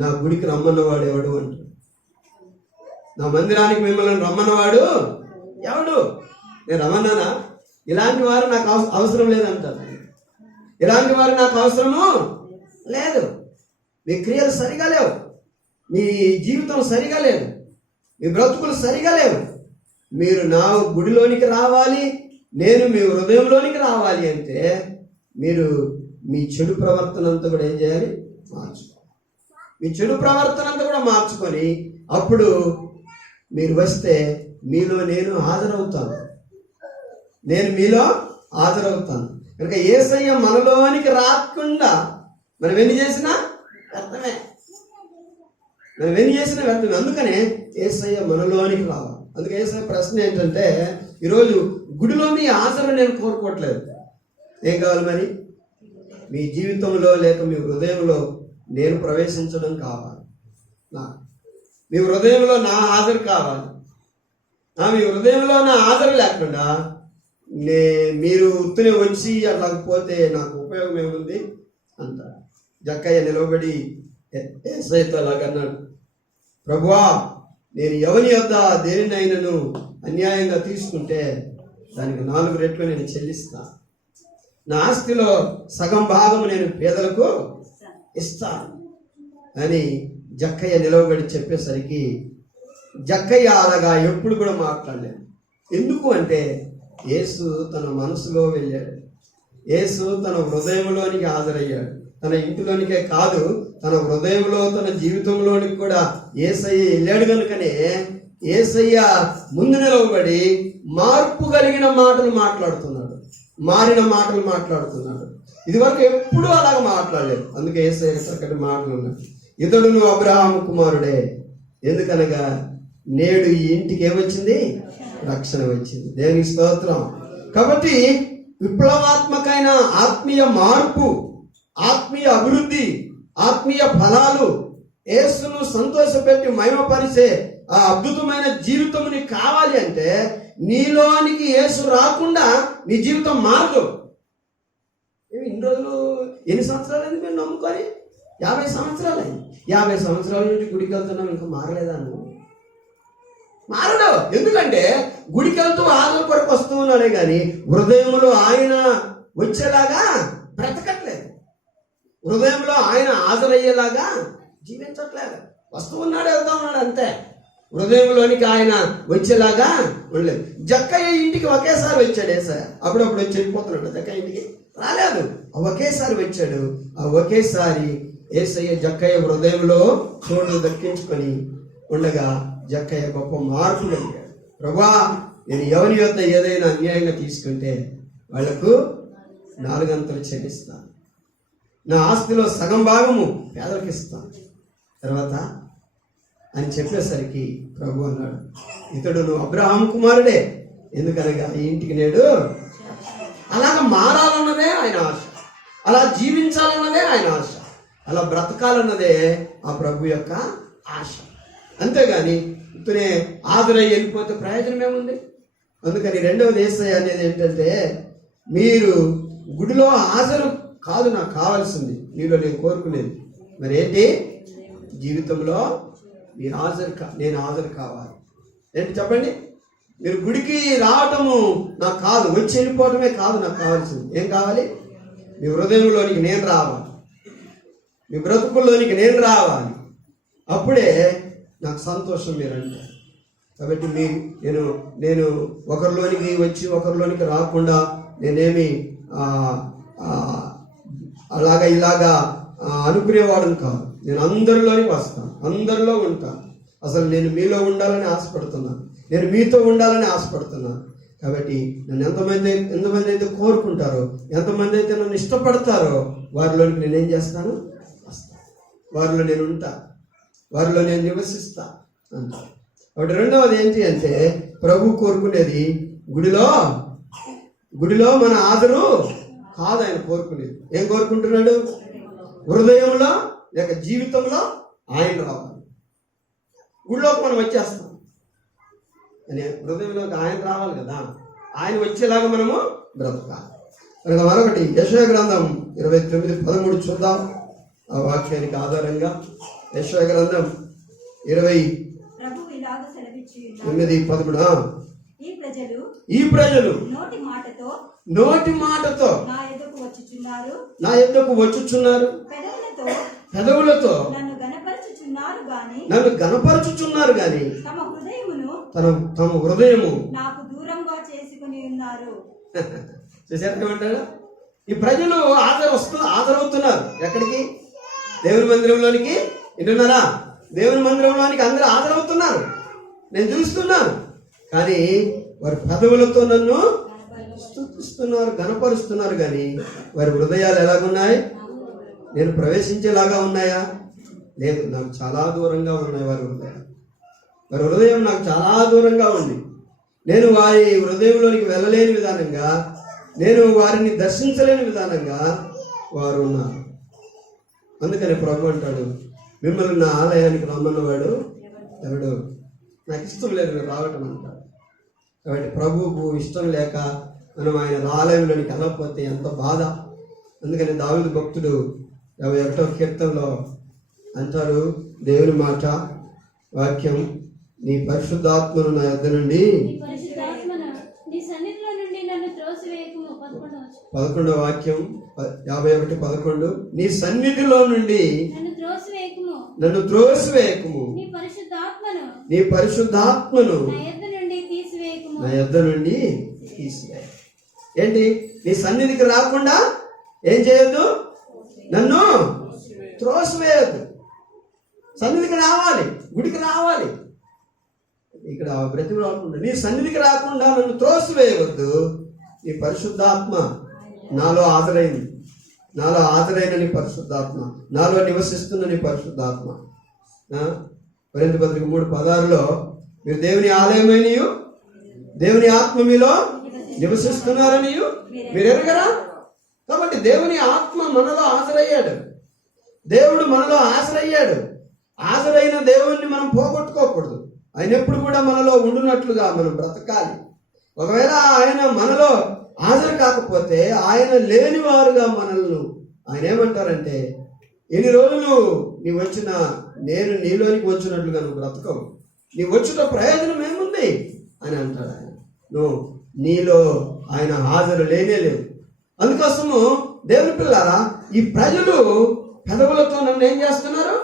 నా గుడికి రమ్మన్నవాడు ఎవడు అంటాడు, నా మందిరానికి మిమ్మల్ని రమ్మన్నవాడు ఎవడు? నేను రమ్మన్నానా? ఇలాంటి వారు నాకు అవసరం లేదంటారు. ఇలాంటి వారు నాకు అవసరము లేదు. మీ క్రియలు సరిగా లేవు, మీ జీవితం సరిగా లేదు, మీ బ్రతుకులు సరిగా లేవు. మీరు నా గుడిలోనికి రావాలి, నేను మీ హృదయంలోనికి రావాలి అంటే మీరు మీ చెడు ప్రవర్తన అంతా కూడా ఏం చేయాలి? మార్చుకోవాలి. మీ చెడు ప్రవర్తన అంతా కూడా మార్చుకొని అప్పుడు మీరు వస్తే మీలో నేను హాజరవుతాను, నేను మీలో హాజరవుతాను. కనుక యేసయ్య మనలోనికి రాకుండా మనం ఎన్ని చేసినా వ్యర్థమే, అందుకనే యేసయ్య మనలోనికి రావాలి. అందుకే యేసయ్య ప్రశ్న ఏంటంటే ఈరోజు గుడిలో మీ హాజరు నేను కోరుకోవట్లేదు. ఏం కావాలి మరి? మీ జీవితంలో లేక మీ హృదయంలో నేను ప్రవేశించడం కావాలి. మీ హృదయంలో నా హాజరు కావాలి. మీ హృదయంలో నా హాజరు లేకుండా మీరు ఉత్తునే వచ్చి అట్లా పోతే నాకు ఉపయోగం ఏముంది అంట. జక్కయ్య నిలబడి యేసయ్యతో అలాగన్నాడు, ప్రభువా, నేను ఎవని యొద్ద దేనినైనాను అన్యాయంగా తీసుకుంటే దానికి 4 రెట్లు నేను చెల్లిస్తా. నా ఆస్తిలో సగం భాగం నేను పేదలకు ఇస్తాను అని జక్కయ్య నిలవబడి చెప్పేసరికి జక్కయ్య అలాగా ఎప్పుడు కూడా మాట్లాడలేదు. ఎందుకు అంటే యేసు తన మనసులో వెళ్ళాడు. యేసు తన హృదయంలోనికి హాజరయ్యాడు. తన ఇంటిలోనికే కాదు, తన హృదయంలో, తన జీవితంలోనికి కూడా యేసయ్య వెళ్ళాడు. కనుకనే యేసయ్య ముందు నిలవబడి మార్పు కలిగిన మాటలు మాట్లాడుతున్నాడు, మారిన మాటలు మాట్లాడుతున్నాడు. ఇదివరకు ఎప్పుడూ అలాగ మాట్లాడలేదు. అందుకే యేసయ్య చక్కటి మాటలు ఉన్నాయి. ఇతడును అబ్రహాము కుమారుడే, ఎందుకనగా నేడు ఈ ఇంటికి ఏమొచ్చింది? రక్షణ వచ్చింది. దేవునికి స్తోత్రం. కాబట్టి విప్లవాత్మకమైన ఆత్మీయ మార్పు, ఆత్మీయ అభివృద్ధి, ఆత్మీయ ఫలాలు, యేసును సంతోషపెట్టి మహిమపరిచే ఆ అద్భుతమైన జీవితం నీకు కావాలి అంటే నీలోనికి యేసు రాకుండా నీ జీవితం మారదు. ఇన్ని రోజులు ఎన్ని సంవత్సరాలు అయింది మీరు నమ్ముకొని? 50 సంవత్సరాలు అయింది. 50 సంవత్సరాల నుంచి గుడికి వెళ్తున్నాం, ఇంకా మారలేదా నువ్వు? మారడు. ఎందుకంటే గుడికి వెళ్తూ ఆదరణ కొరకు వస్తూ ఉన్నాడే కానీ హృదయంలో ఆయన వచ్చేలాగా బ్రతకట్లేదు. హృదయంలో ఆయన హాజరయ్యేలాగా జీవించట్లేదు. వస్తూ ఉన్నాడు, వెళ్తా ఉన్నాడు అంతే. హృదయంలోనికి ఆయన వచ్చేలాగా ఉండలేదు. జక్కయ్య ఇంటికి ఒకేసారి వచ్చాడు యేసయ్య. అప్పుడప్పుడు వచ్చి వెళ్ళిపోతున్నాడు. జక్కయ్య ఇంటికి రాలేదు, ఒకేసారి వచ్చాడు. ఆ ఒకేసారి యేసయ్య జక్కయ్య హృదయంలో చోటు దక్కించుకొని ఉండగా జక్కయ్య గొప్ప మార్పు కలిగాడు. ప్రభువా, నేను ఎవరి యొద్ద ఏదైనా అన్యాయంగా తీసుకుంటే వాళ్లకు 4 అంతలు చెల్లిస్తాను. నా ఆస్తిలో సగం భాగము పేదలకు ఇస్తాను. తర్వాత అని చెప్పేసరికి ప్రభు అన్నాడు, ఇతడు నువ్వు అబ్రహాము కుమారుడే, ఎందుకనగా ఈ ఇంటికి నేడు. అలాగ మారాలన్నదే ఆయన ఆశ, అలా జీవించాలన్నదే ఆయన ఆశ, అలా బ్రతకాలన్నదే ఆ ప్రభు యొక్క ఆశ. అంతేగాని ఇతనే ఆదరై వెళ్ళిపోతే ప్రయోజనం ఏముంది? అందుకని రెండవది యేసయ్య అనేది ఏంటంటే, మీరు గుడిలో హాజరు కాదు నాకు కావాల్సింది, మీలో నేను కోరుకునేది మరి ఏంటి? జీవితంలో నేను హాజరు కావాలి. ఏంటి చెప్పండి? మీరు గుడికి రావటము నాకు కాదు, వచ్చి వెళ్ళిపోవటమే కాదు నాకు కావాల్సింది. ఏం కావాలి? మీ హృదయంలోనికి నేను రావాలి, మీ బ్రతుకుల్లోనికి నేను రావాలి. అప్పుడే నాకు సంతోషం మీరంటే. కాబట్టి నేను ఒకరిలోనికి వచ్చి ఒకరిలోనికి రాకుండా నేనేమి అలాగా ఇలాగా అనుకునేవాడుని కాదు. నేను అందరిలోనికి వస్తాను, అందరిలో ఉంటాను. అసలు నేను మీలో ఉండాలని ఆశపడుతున్నాను, నేను మీతో ఉండాలని ఆశపడుతున్నాను. కాబట్టి నన్ను ఎంతమంది అయితే కోరుకుంటారో, ఎంతమంది అయితే నన్ను ఇష్టపడతారో వారిలోనికి నేనేం చేస్తాను? వస్తాను. వారిలో నేను ఉంటా, వారిలో నేను నివసిస్తా అంట. కాబట్టి రెండవది ఏంటి అంటే, ప్రభు కోరుకునేది గుడిలో మన హాజరు కాదు ఆయన కోరుకునేది. ఏం కోరుకుంటున్నాడు? హృదయంలో లేక జీవితంలో ఆయన రావాలి. గుడిలోకి మనం వచ్చేస్తాం అని హృదయంలోకి ఆయన రావాలి కదా, ఆయన వచ్చేలాగా మనము బ్రతకాలి. కనుక మరొకటి యెషయా గ్రంథం 29:13 చూద్దాం. ఆ వాక్యానికి ఆధారంగా యెషయా గ్రంథం 29:13 ఈ ప్రజలు నోటి మాటతో నా యొద్దకు వచ్చుచున్నారు, పెదవులతో నన్ను గణపరచుచున్నారు గాని తమ హృదయము నాకు దూరంగా చేసుకుని ఉన్నారు. చూసారంటాడు? ఈ ప్రజలు హాజరవుతున్నారు ఎక్కడికి? దేవుని మందిరంలోనికి. వింటున్నారా? దేవుని మందిరంలోనికి అందరూ హాజరవుతున్నారు, నేను చూస్తున్నాను. కానీ వారి పెదవులతో నన్ను స్తుతిస్తున్నారు, గణపరుస్తున్నారు. కానీ వారి హృదయాలు ఎలాగున్నాయి? నేను ప్రవేశించేలాగా ఉన్నాయా? లేదు, నాకు చాలా దూరంగా ఉన్నాయి వారి హృదయాలు. వారి హృదయం నాకు చాలా దూరంగా ఉంది. నేను వారి హృదయంలోనికి వెళ్ళలేని విధానంగా, నేను వారిని దర్శించలేని విధానంగా వారు ఉన్నారు. అందుకని ప్రభు అంటాడు, మిమ్మల్ని నా ఆలయానికి రమ్మన్నవాడు ఎవడు నాకు ఇష్టం లేదు మీరు రావటం అంటాడు. కాబట్టి ప్రభువుకు ఇష్టం లేక మనం ఆయన ఆలయంలోనికి వెళ్ళకపోతే ఎంత బాధ. అందుకని దావీదు భక్తుడు 51వ కీర్తనలో అంటారు, దేవుని మాట వాక్యం, నీ పరిశుద్ధాత్మను నా యొద్ద నుండి 11వ వాక్యం 51:11 నీ సన్నిధిలో నుండి నన్ను త్రోసివేయకుము, నీ పరిశుద్ధాత్మను నా యొద్ద నుండి తీసివేయ. ఏంటి? నీ సన్నిధికి రాకుండా ఏం చేయొద్దు, నన్ను త్రోసివేయద్దు. సన్నిధికి రావాలి, గుడికి రావాలి. ఇక్కడ బ్రతిమలాడుకుంటా నీ సన్నిధికి రాకుండా నన్ను త్రోసివేయవద్దు. నీ పరిశుద్ధాత్మ నాలో హాజరైంది, నాలో హాజరైన నీ పరిశుద్ధాత్మ, నాలో నివసిస్తున్న నీ పరిశుద్ధాత్మ. కొరింథీ పత్రిక 3:16 మీరు దేవుని ఆలయమైనయు దేవుని ఆత్మ మీలో నివసిస్తున్నారని మీరు ఎరగరా? కాబట్టి దేవుని ఆత్మ మనలో హాజరయ్యాడు, దేవుడు మనలో హాజరయ్యాడు. హాజరైన దేవుణ్ణి మనం పోగొట్టుకోకూడదు. ఆయన ఎప్పుడు కూడా మనలో ఉండునట్లుగా మనం బ్రతకాలి. ఒకవేళ ఆయన మనలో హాజరు కాకపోతే ఆయన లేనివారుగా మనల్ని ఆయన ఏమంటారంటే, ఎన్ని రోజులు నీవు వచ్చిన నేను నీలోనికి వచ్చినట్లుగా నువ్వు బ్రతకవు, నీ వచ్చుట ప్రయోజనం ఏముంది అని అంటాడు ఆయన. నువ్వు నీలో ఆయన హాజరు లేనే లేవు. అందుకోసము దేవుని పిల్లారా, ఈ ప్రజలు పెదవులతో నన్ను ఏం చేస్తున్నారు,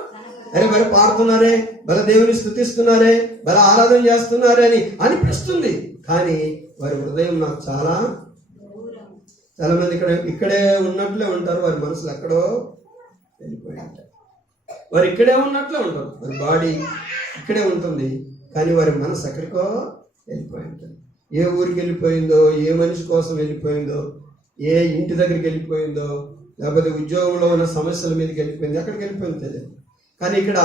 అరే మరి పాడుతున్నారే, బల దేవుని స్తుతిస్తున్నారే, బల ఆరాధన చేస్తున్నారే అని అనిపిస్తుంది. కానీ వారి హృదయం నాకు చాలా మంది ఇక్కడే ఉన్నట్లే ఉంటారు. వారి మనసులు ఎక్కడో వెళ్ళిపోయి ఉంటారు. వారు ఇక్కడే ఉన్నట్లే ఉంటారు, వారి బాడీ ఇక్కడే ఉంటుంది, కానీ వారి మనసు ఎక్కడికో వెళ్ళిపోయి ఉంటుంది. ఏ ఊరికి వెళ్ళిపోయిందో, ఏ మనిషి కోసం వెళ్ళిపోయిందో, ఏ ఇంటి దగ్గరికి వెళ్ళిపోయిందో, లేకపోతే ఉద్యోగంలో ఉన్న సమస్యల మీదకి వెళ్ళిపోయింది, ఎక్కడికి వెళ్ళిపోయిందో తెలియదు. కానీ ఇక్కడ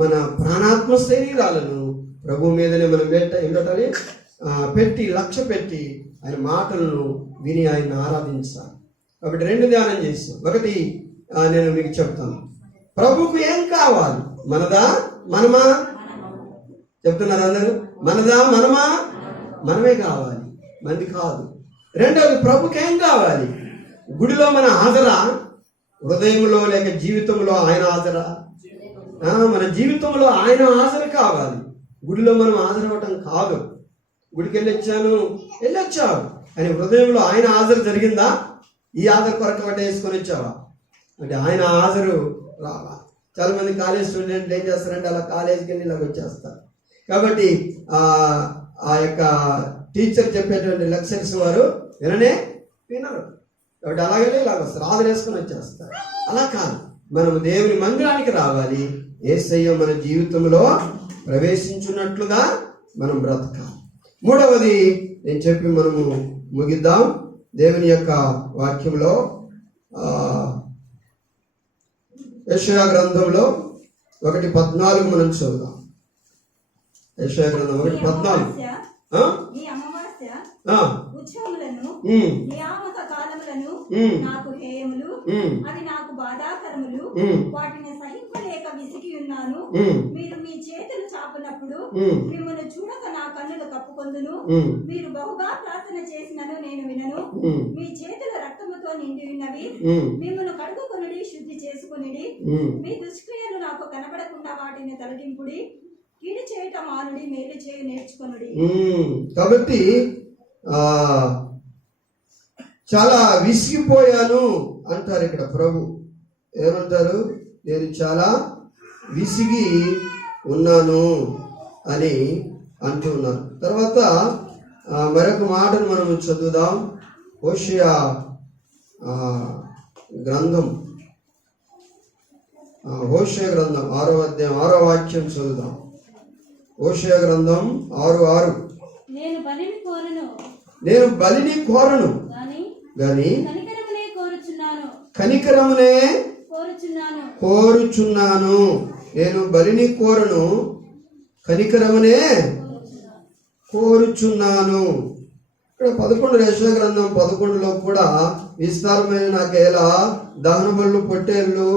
మన ప్రాణాత్మ శరీరాలను ప్రభు మీదనే మనం ఏంటంటే పెట్టి లక్ష్య పెట్టి ఆయన మాటలను విని ఆయన ఆరాధించాలి. కాబట్టి 2 ధ్యానం చేస్తాం. ఒకటి నేను మీకు చెప్తాను, ప్రభుకు ఏం కావాలి, మనదా మనమా? చెప్తున్నారు అందరూ, మనదా మనమా? మనమే కావాలి, మంది కాదు. రెండవది, ప్రభుకి ఏం కావాలి, గుడిలో మన హాజరా, హృదయంలో లేక జీవితంలో ఆయన హాజరా? మన జీవితంలో ఆయన హాజరు కావాలి. గుడిలో మనం హాజరవ్వటం కాదు. గుడికి వెళ్ళొచ్చావు కానీ హృదయంలో ఆయన హాజరు జరిగిందా? ఈ హాజరు కొరకు ఒకటి వేసుకొని వచ్చావా అంటే ఆయన హాజరు రావా? చాలా మంది కాలేజ్ స్టూడెంట్లు ఏం చేస్తారంటే అలా కాలేజీకి వెళ్ళి ఇలా వచ్చేస్తారు. కాబట్టి ఆ యొక్క టీచర్ చెప్పేటువంటి లెక్చర్స్ వారు వినరు. కాబట్టి అలాగనే ఇలాగ వస్తారు, హాజరు వేసుకొని వచ్చేస్తారు. అలా కాదు, మనము దేవుని మందిరానికి రావాలి. యేసయ్య మన జీవితంలో ప్రవేశించున్నట్లుగా మనం బ్రతకాలి. మూడవది నేను చెప్పి మనము ముగిద్దాం. దేవుని యొక్క వాక్యంలో యెషయా గ్రంథంలో 1:14 మనం చదువుదాం. యెషయా గ్రంథం 1:14. ఉత్సవములను నియామక కాలములను నాకు హేయములు, అవి నాకు బాధాకరములు, వాటిని సహింపలేక విసిగి ఉన్నాను. మీరు మీ చేతులు చాపునప్పుడు మిమ్మల్ని చూడక నా కన్నులు కప్పుకొందును. మీరు బహుగా ప్రార్థన చేసినను నేను వినను. మీ చేతుల రక్తముతో నిండి ఉన్నవి, మిమ్మల్ని కడుగుకొనుడి, శుద్ధి చేసుకొనుడి. మీ దుష్క్రియలు నాకు కనబడకుండా వాటిని తొలగింపుడి. కీడు చేయట మానుడి, మేలు చేయ నేర్చుకొనుడి. కాబట్టి చాలా విసిగిపోయాను అంటారు ఇక్కడ ప్రభు. ఏమంటారు? నేను చాలా విసిగి ఉన్నాను అని అంటూ ఉన్నారు. తర్వాత మరొక మాటను మనం చదువుదాం. హోషేయ గ్రంథం 6వ అధ్యాయం 6వ వాక్యం చదువుదాం. హోషేయ గ్రంథం 6:6. నేను బలిని కోరను గాని కనికరమునే కోరుచున్నాను. నేను బలిని కోరను, కనికరమునే కోరుచున్నాను. ఇక్కడ 11 యెషయా గ్రంథం 11లో కూడా విస్తారమైన నాకేలా దహన బలులు, పొట్టేళ్ళు,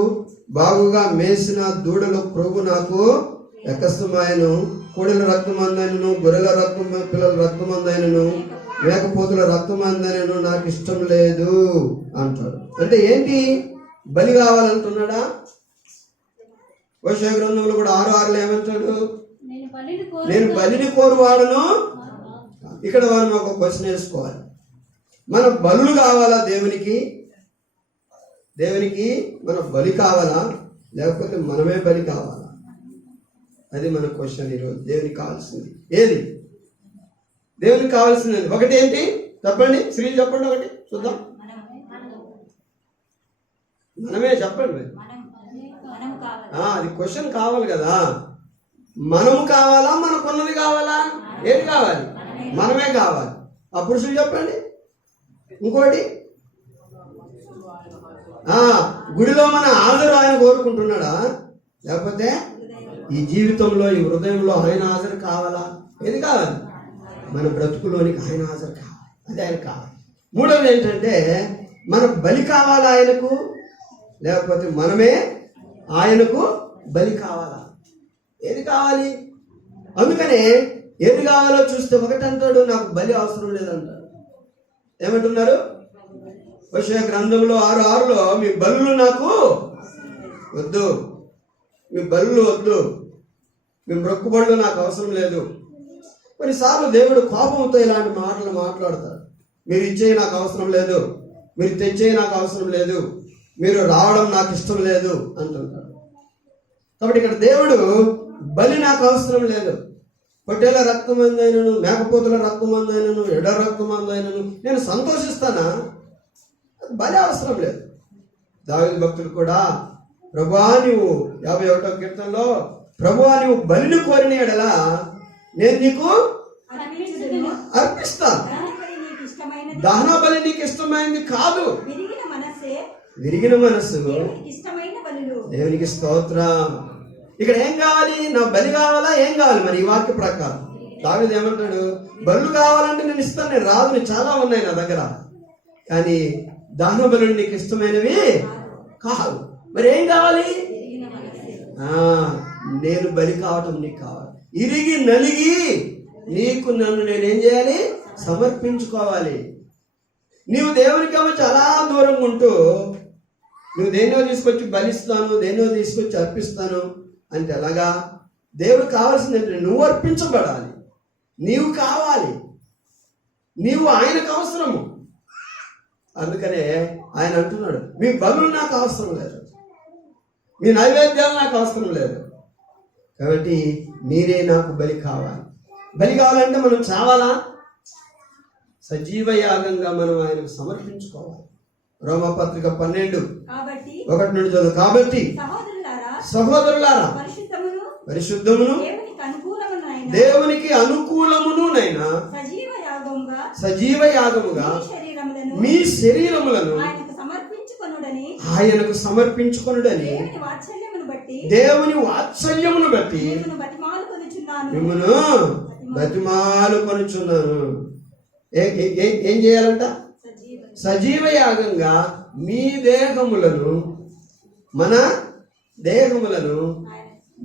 బాగుగా మేసిన దూడలు ప్రభు నాకు ఎక్కస్తమాయను కోడెల రక్తమందైనను గొర్రెల రక్తం పిల్లల రక్తమందైనను మేకపోతుల రక్తమందైనను నాకు ఇష్టం లేదు అంటాడు. అంటే ఏంటి? బలి కావాలంటున్నాడా? హోషేయ గ్రంథంలో కూడా 6:6 ఏమంటాడు? నేను బలిని కోరువాడను. ఇక్కడ మనం ఒక క్వశ్చన్ వేసుకోవాలి. మన బలులు కావాలా దేవునికి? దేవునికి మన బలి కావాలా, లేకపోతే మనమే బలి కావాలా? అది మన క్వశ్చన్ ఈరోజు. దేవునికి కావాల్సింది ఏది? దేవునికి కావాల్సింది ఒకటి ఏంటి చెప్పండి, శ్రీ చెప్పండి, ఒకటి చూద్దాం. మనమే చెప్పండి. అది క్వశ్చన్ కావాలి కదా. మనము కావాలా, మనకున్నది కావాలా? ఏది కావాలి? మనమే కావాలి. ఆ పురుషులు చెప్పండి. ఇంకోటి, గుడిలో మన హాజరు ఆయన కోరుకుంటున్నాడా, లేకపోతే ఈ జీవితంలో ఈ హృదయంలో ఆయన హాజరు కావాలా? ఏది కావాలి? మన బ్రతుకులోనికి ఆయన హాజరు కావాలి. అది ఆయన కావాలి. మూడవది ఏంటంటే మన బలి కావాలా ఆయనకు, లేకపోతే మనమే ఆయనకు బలి కావాలా? ఏది కావాలి? అందుకనే ఏది కావాలో చూస్తే ఒకటి అంటాడు, నాకు బలి అవసరం లేదంటాడు. ఏమంటున్నారు? హోషేయ గ్రంథంలో 6:6 మీ బలులు నాకు వద్దు, మీ బలులు వద్దు, మీ మొక్కుబడులు నాకు అవసరం లేదు. కొన్నిసార్లు దేవుడు కోపంతో ఇలాంటి మాటలు మాట్లాడతాడు. మీరు ఇచ్చే నాకు అవసరం లేదు, మీరు తెచ్చే నాకు అవసరం లేదు, మీరు రావడం నాకు ఇష్టం లేదు అంటుంటాడు. కాబట్టి ఇక్కడ దేవుడు బలి నాకు అవసరం లేదు, పొట్టేల రక్తమందైనను మేకపోతుల రక్తమందైనను ఎడ రక్తమందైనను నేను సంతోషిస్తానా? బలి అవసరం లేదు. దావీదు భక్తుడు కూడా ప్రభువా నీవు 51వ కీర్తనలో ప్రభువా నీవు బలిని కోరిన ఎడల నేను నీకు అర్పిస్తాను. దహన బలి నీకు ఇష్టమైంది కాదు, విరిగిన మనస్సు దేవునికి స్తోత్రం. ఇక్కడ ఏం కావాలి? నా బలి కావాలా? ఏం కావాలి? మరి ఈ వాక్య ప్రకారం దావీదు ఏమంటాడు? బలులు కావాలంటే నేను ఇస్తాను, నేను రాదు, చాలా ఉన్నాయి నా దగ్గర, కానీ దహన బలులు నీకు ఇష్టమైనవి కాదు. మరి ఏం కావాలి? నేను బలి కావటం నీకు కావాలి. ఇరిగి నలిగి నీకు నన్ను నేనేం చేయాలి? సమర్పించుకోవాలి. నీవు దేవునికేమో చాలా దూరంగా ఉంటూ నువ్వు దేన్నో తీసుకొచ్చి బలిస్తాను, దేన్నో తీసుకొచ్చి అర్పిస్తాను అంటే ఎలాగా? దేవుడు కావాల్సింది ఏంటంటే నువ్వు అర్పించబడాలి, నీవు కావాలి, నీవు ఆయనకు అవసరము. అందుకనే ఆయన అంటున్నాడు, మీ బలులు నాకు అవసరం లేదు, మీ నైవేద్యాలు నాకు అవసరం లేదు, కాబట్టి మీరే నాకు బలి కావాలి. బలి కావాలంటే మనం చావాలా? సజీవ యాగంగా మనం ఆయనకు సమర్పించుకోవాలి. రోమపత్రిక 12:1 నుండి చదువు. కాబట్టి సహోదరులారా పరిశుద్ధమును దేవునికి అనుకూలమునైనా సజీవ యాగముగా మీ శరీరములను ఆయనకు సమర్పించుకొనుడని దేవుని వాత్సల్యమును బట్టి మిమ్మును బతిమాలుకొనుచున్నాను. ఏం చేయాలంట? సజీవ యాగంగా మీ దేహములను, మన దేహములను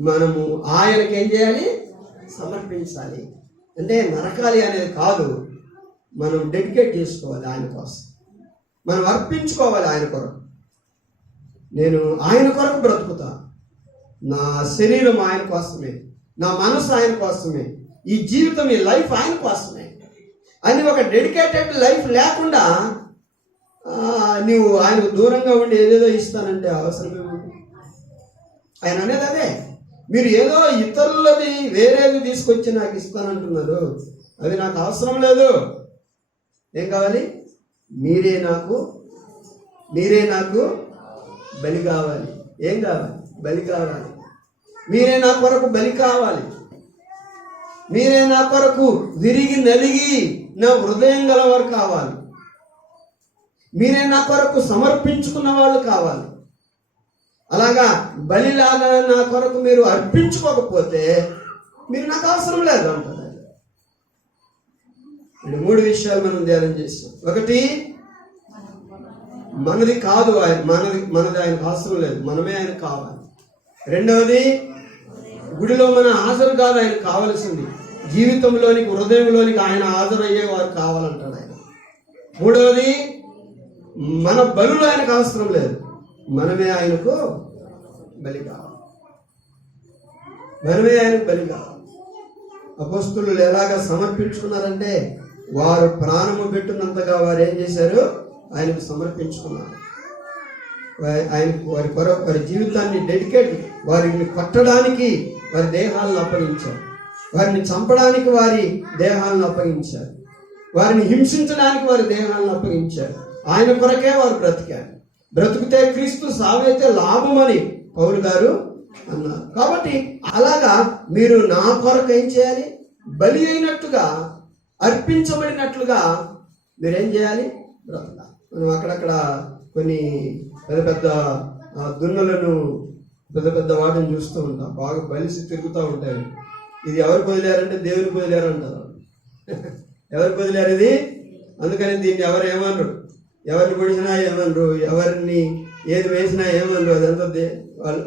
మనము ఆయనకి ఏం చేయాలి? సమర్పించాలి. అంటే నరకాలి అనేది కాదు, మనం డెడికేట్ చేసుకోవాలి ఆయన కోసం, మనం అర్పించుకోవాలి ఆయన కొరకు. నేను ఆయన కొరకు బ్రతుకుతా, నా శరీరం ఆయన కోసమే, నా మనసు ఆయన కోసమే, ఈ జీవితం, ఈ లైఫ్ ఆయన కోసమే అని ఒక డెడికేటెడ్ లైఫ్ లేకుండా నీవు ఆయనకు దూరంగా ఉండి ఏదేదో ఇస్తానంటే అవసరమే ఉంది. ఆయన అనేది అదే, మీరు ఏదో ఇతరులది వేరేది తీసుకొచ్చి నాకు ఇస్తానంటున్నారు, అది నాకు అవసరం లేదు. ఏం కావాలి? మీరే నాకు బలి కావాలి. ఏం కావాలి? బలి కావాలి. మీరే నా కొరకు బలి కావాలి. మీరే నా కొరకు విరిగి నలిగి నా హృదయం గలవారు కావాలి. మీరే నా కొరకు సమర్పించుకున్న వాళ్ళు కావాలి. అలాగా బలిలాగా నా కొరకు మీరు అర్పించుకోకపోతే మీరు నాకు అవసరం లేదు అంటారు. 3 విషయాలు మనం ధ్యానం చేస్తాం. ఒకటి, మనది కాదు ఆయన, మనది ఆయనకు అవసరం లేదు, మనమే ఆయన కావాలి. రెండవది, గుడిలో మన హాజరు కాదు ఆయన కావలసింది, జీవితంలోనికి హృదయంలోనికి ఆయన హాజరయ్యే వారు కావాలంటాడు ఆయన. మూడవది, మన బలులు ఆయనకు అవసరం లేదు, మనమే ఆయనకు బలి కావాలి. మనమే ఆయనకు బలి కావాలి. అపోస్తలులు ఎలాగా సమర్పించుకున్నారంటే వారు ప్రాణము పెట్టినంతగా వారు ఏం చేశారు, ఆయనకు సమర్పించుకున్నారు. ఆయనకు వారి జీవితాన్ని డెడికేట్, వారిని కొట్టడానికి వారి దేహాలను అప్పగించారు, వారిని చంపడానికి వారి దేహాలను అప్పగించారు, వారిని హింసించడానికి వారి దేహాలను అప్పగించారు. ఆయన కొరకే వారు బ్రతికారు. బ్రతుకుతే క్రీస్తు, సావైతే లాభమని పౌలు గారు అన్నారు. కాబట్టి అలాగా మీరు నా కొరకు ఏం చేయాలి, బలి అయినట్టుగా, అర్పించబడినట్లుగా మీరేం చేయాలి, బ్రతకాలి. మనం అక్కడక్కడ కొన్ని పెద్ద పెద్ద దున్నలను, పెద్ద పెద్ద వాటిని చూస్తూ ఉంటాం, బాగా బలిసి తిరుగుతూ ఉంటాయి. ఇది ఎవరికి వదిలేరంటే దేవునికి వదిలేరు అంటారు. ఎవరికి వదిలేరు ఇది? అందుకని దీన్ని ఎవరు ఏమనరు, ఎవరిని పొడిచినా ఏమనరు, ఎవరిని ఏది వేసినా ఏమనరు, అదంతా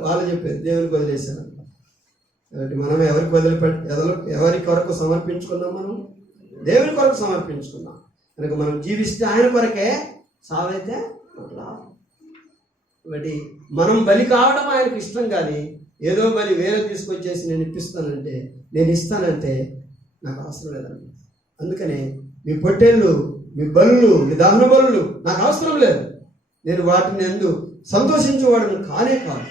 వాళ్ళు చెప్పేది దేవునికి వదిలేశారు. కాబట్టి మనం ఎవరి కొరకు సమర్పించుకున్నాం, మనం దేవుని కొరకు సమర్పించుకున్నాం కనుక మనం జీవిస్తే ఆయన కొరకే, సావైతే అట్లా. కాబట్టి మనం బలి కావడం ఆయనకు ఇష్టం, కానీ ఏదో బలి వేరే తీసుకొచ్చేసి నేను ఇస్తానంటే నాకు అవసరం లేదండి. అందుకనే మీ పొట్టేళ్ళు, మీ బలులు, మీ దహన బలులు నాకు అవసరం లేదు, నేను వాటిని ఎందు సంతోషించేవాడిని కానే కాదు.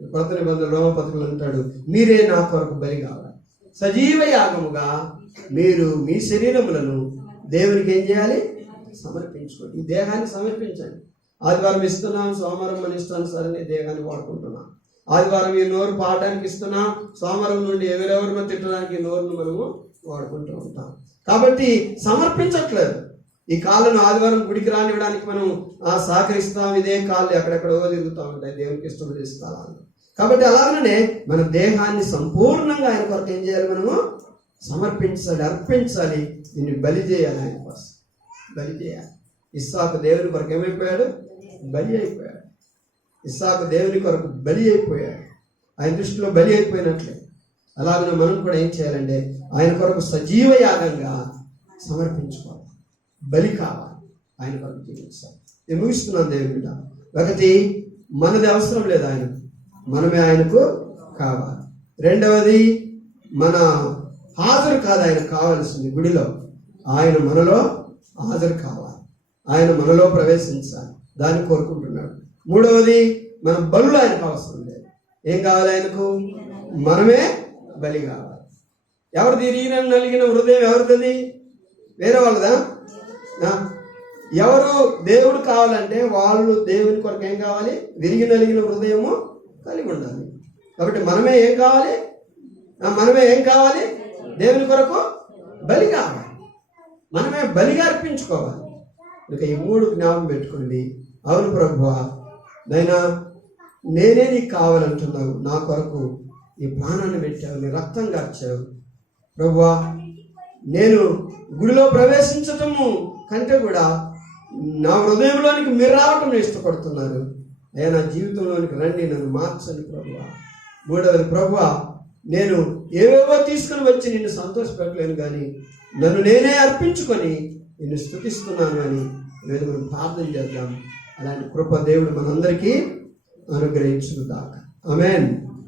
కొత్త నిబంధన రోమపత్రికలు అంటాడు, మీరే నా కొరకు బలి కావాలి, సజీవ యాగముగా మీరు మీ శరీరములను దేవునికి ఏం చేయాలి, సమర్పించుకోండి. ఈ దేహాన్ని సమర్పించండి. ఆదివారం ఇస్తున్నాం, సోమవారం మన ఇష్టానుసారనే దేహాన్ని వాడుకుంటున్నాం. ఆదివారం ఈ నోరు పాడడానికి ఇస్తున్నాం, సోమవారం నుండి ఎవరెవరినో తిట్టడానికి ఈ నోరును మనము వాడుకుంటూ ఉంటాం. కాబట్టి సమర్పించట్లేదు. ఈ కాళ్ళను ఆదివారం గుడికి రానివ్వడానికి మనం సహకరిస్తాం, ఇదే కాళ్ళు ఎక్కడెక్కడో తిరుగుతూ ఉంటాయి దేవునికి ఇష్టపడే స్థలాలు. కాబట్టి అలాగనే మన దేహాన్ని సంపూర్ణంగా ఆయన కొరకు ఏం చేయాలి, మనము సమర్పించాలి, అర్పించాలి, దీన్ని బలి చేయాలి. ఆయన కోసం బలి చేయాలి. ఇస్సాకు దేవుని కొరకు ఏమైపోయాడు, బలి అయిపోయాడు. ఇస్సాకు దేవుని కొరకు బలి అయిపోయాడు, ఆయన దృష్టిలో బలి అయిపోయినట్లే. అలాగనే మనం కూడా ఏం చేయాలంటే ఆయన కొరకు సజీవ యాగంగా సమర్పించుకోవాలి, బలి కావాలి, ఆయన కొరకు జీవించాలి. నేను ముగిస్తున్నాను దేవుని బిడ్డ. ఒకటి, మనది అవసరం లేదు ఆయనకు, మనమే ఆయనకు కావాలి. రెండవది, మన హాజరు కాదు ఆయనకు కావాల్సింది, గుడిలో ఆయన మనలో హాజరు కావాలి, ఆయన మనలో ప్రవేశించాలి, దాన్ని కోరుకుంటున్నాడు. మూడవది, మన బలులు ఆయనకు అవసరం లేదు. ఏం కావాలి ఆయనకు, మనమే బలి కావాలి. ఎవరిది నలిగిన హృదయం? ఎవరిది? వేరే వాళ్ళదా? ఎవరు దేవుడు కావాలంటే వాళ్ళు దేవుని కొరకు ఏం కావాలి, విరిగి నలిగిన హృదయము కలిగి ఉండాలి. కాబట్టి మనమే ఏం కావాలి, దేవుని కొరకు బలి కావాలి, మనమే బలిగా అర్పించుకోవాలి. ఇక ఈ మూడు జ్ఞాపకం పెట్టుకోండి. అవును ప్రభువా, నైనా నేనే నీకు కావాలంటున్నావు, నా కొరకు నీ ప్రాణాన్ని పెట్టావు, నీ రక్తం కార్చావు ప్రభువా. నేను గుడిలో ప్రవేశించటము కంటే కూడా నా హృదయంలోనికి మీరు రావటం ఇష్టపడుతున్నారు. అయ్యా, నా జీవితంలోనికి రండి, నన్ను మార్చండి ప్రభువా. మూడవది, ప్రభువా, నేను ఏవేవో తీసుకుని వచ్చి నిన్ను సంతోషపెట్టలేను, కానీ నన్ను నేనే అర్పించుకొని నిన్ను స్తుతిస్తున్నాను అని మనం ప్రార్థన చేద్దాం. అలాంటి కృప దేవుడు మనందరికీ అనుగ్రహించును గాక. ఆమేన్.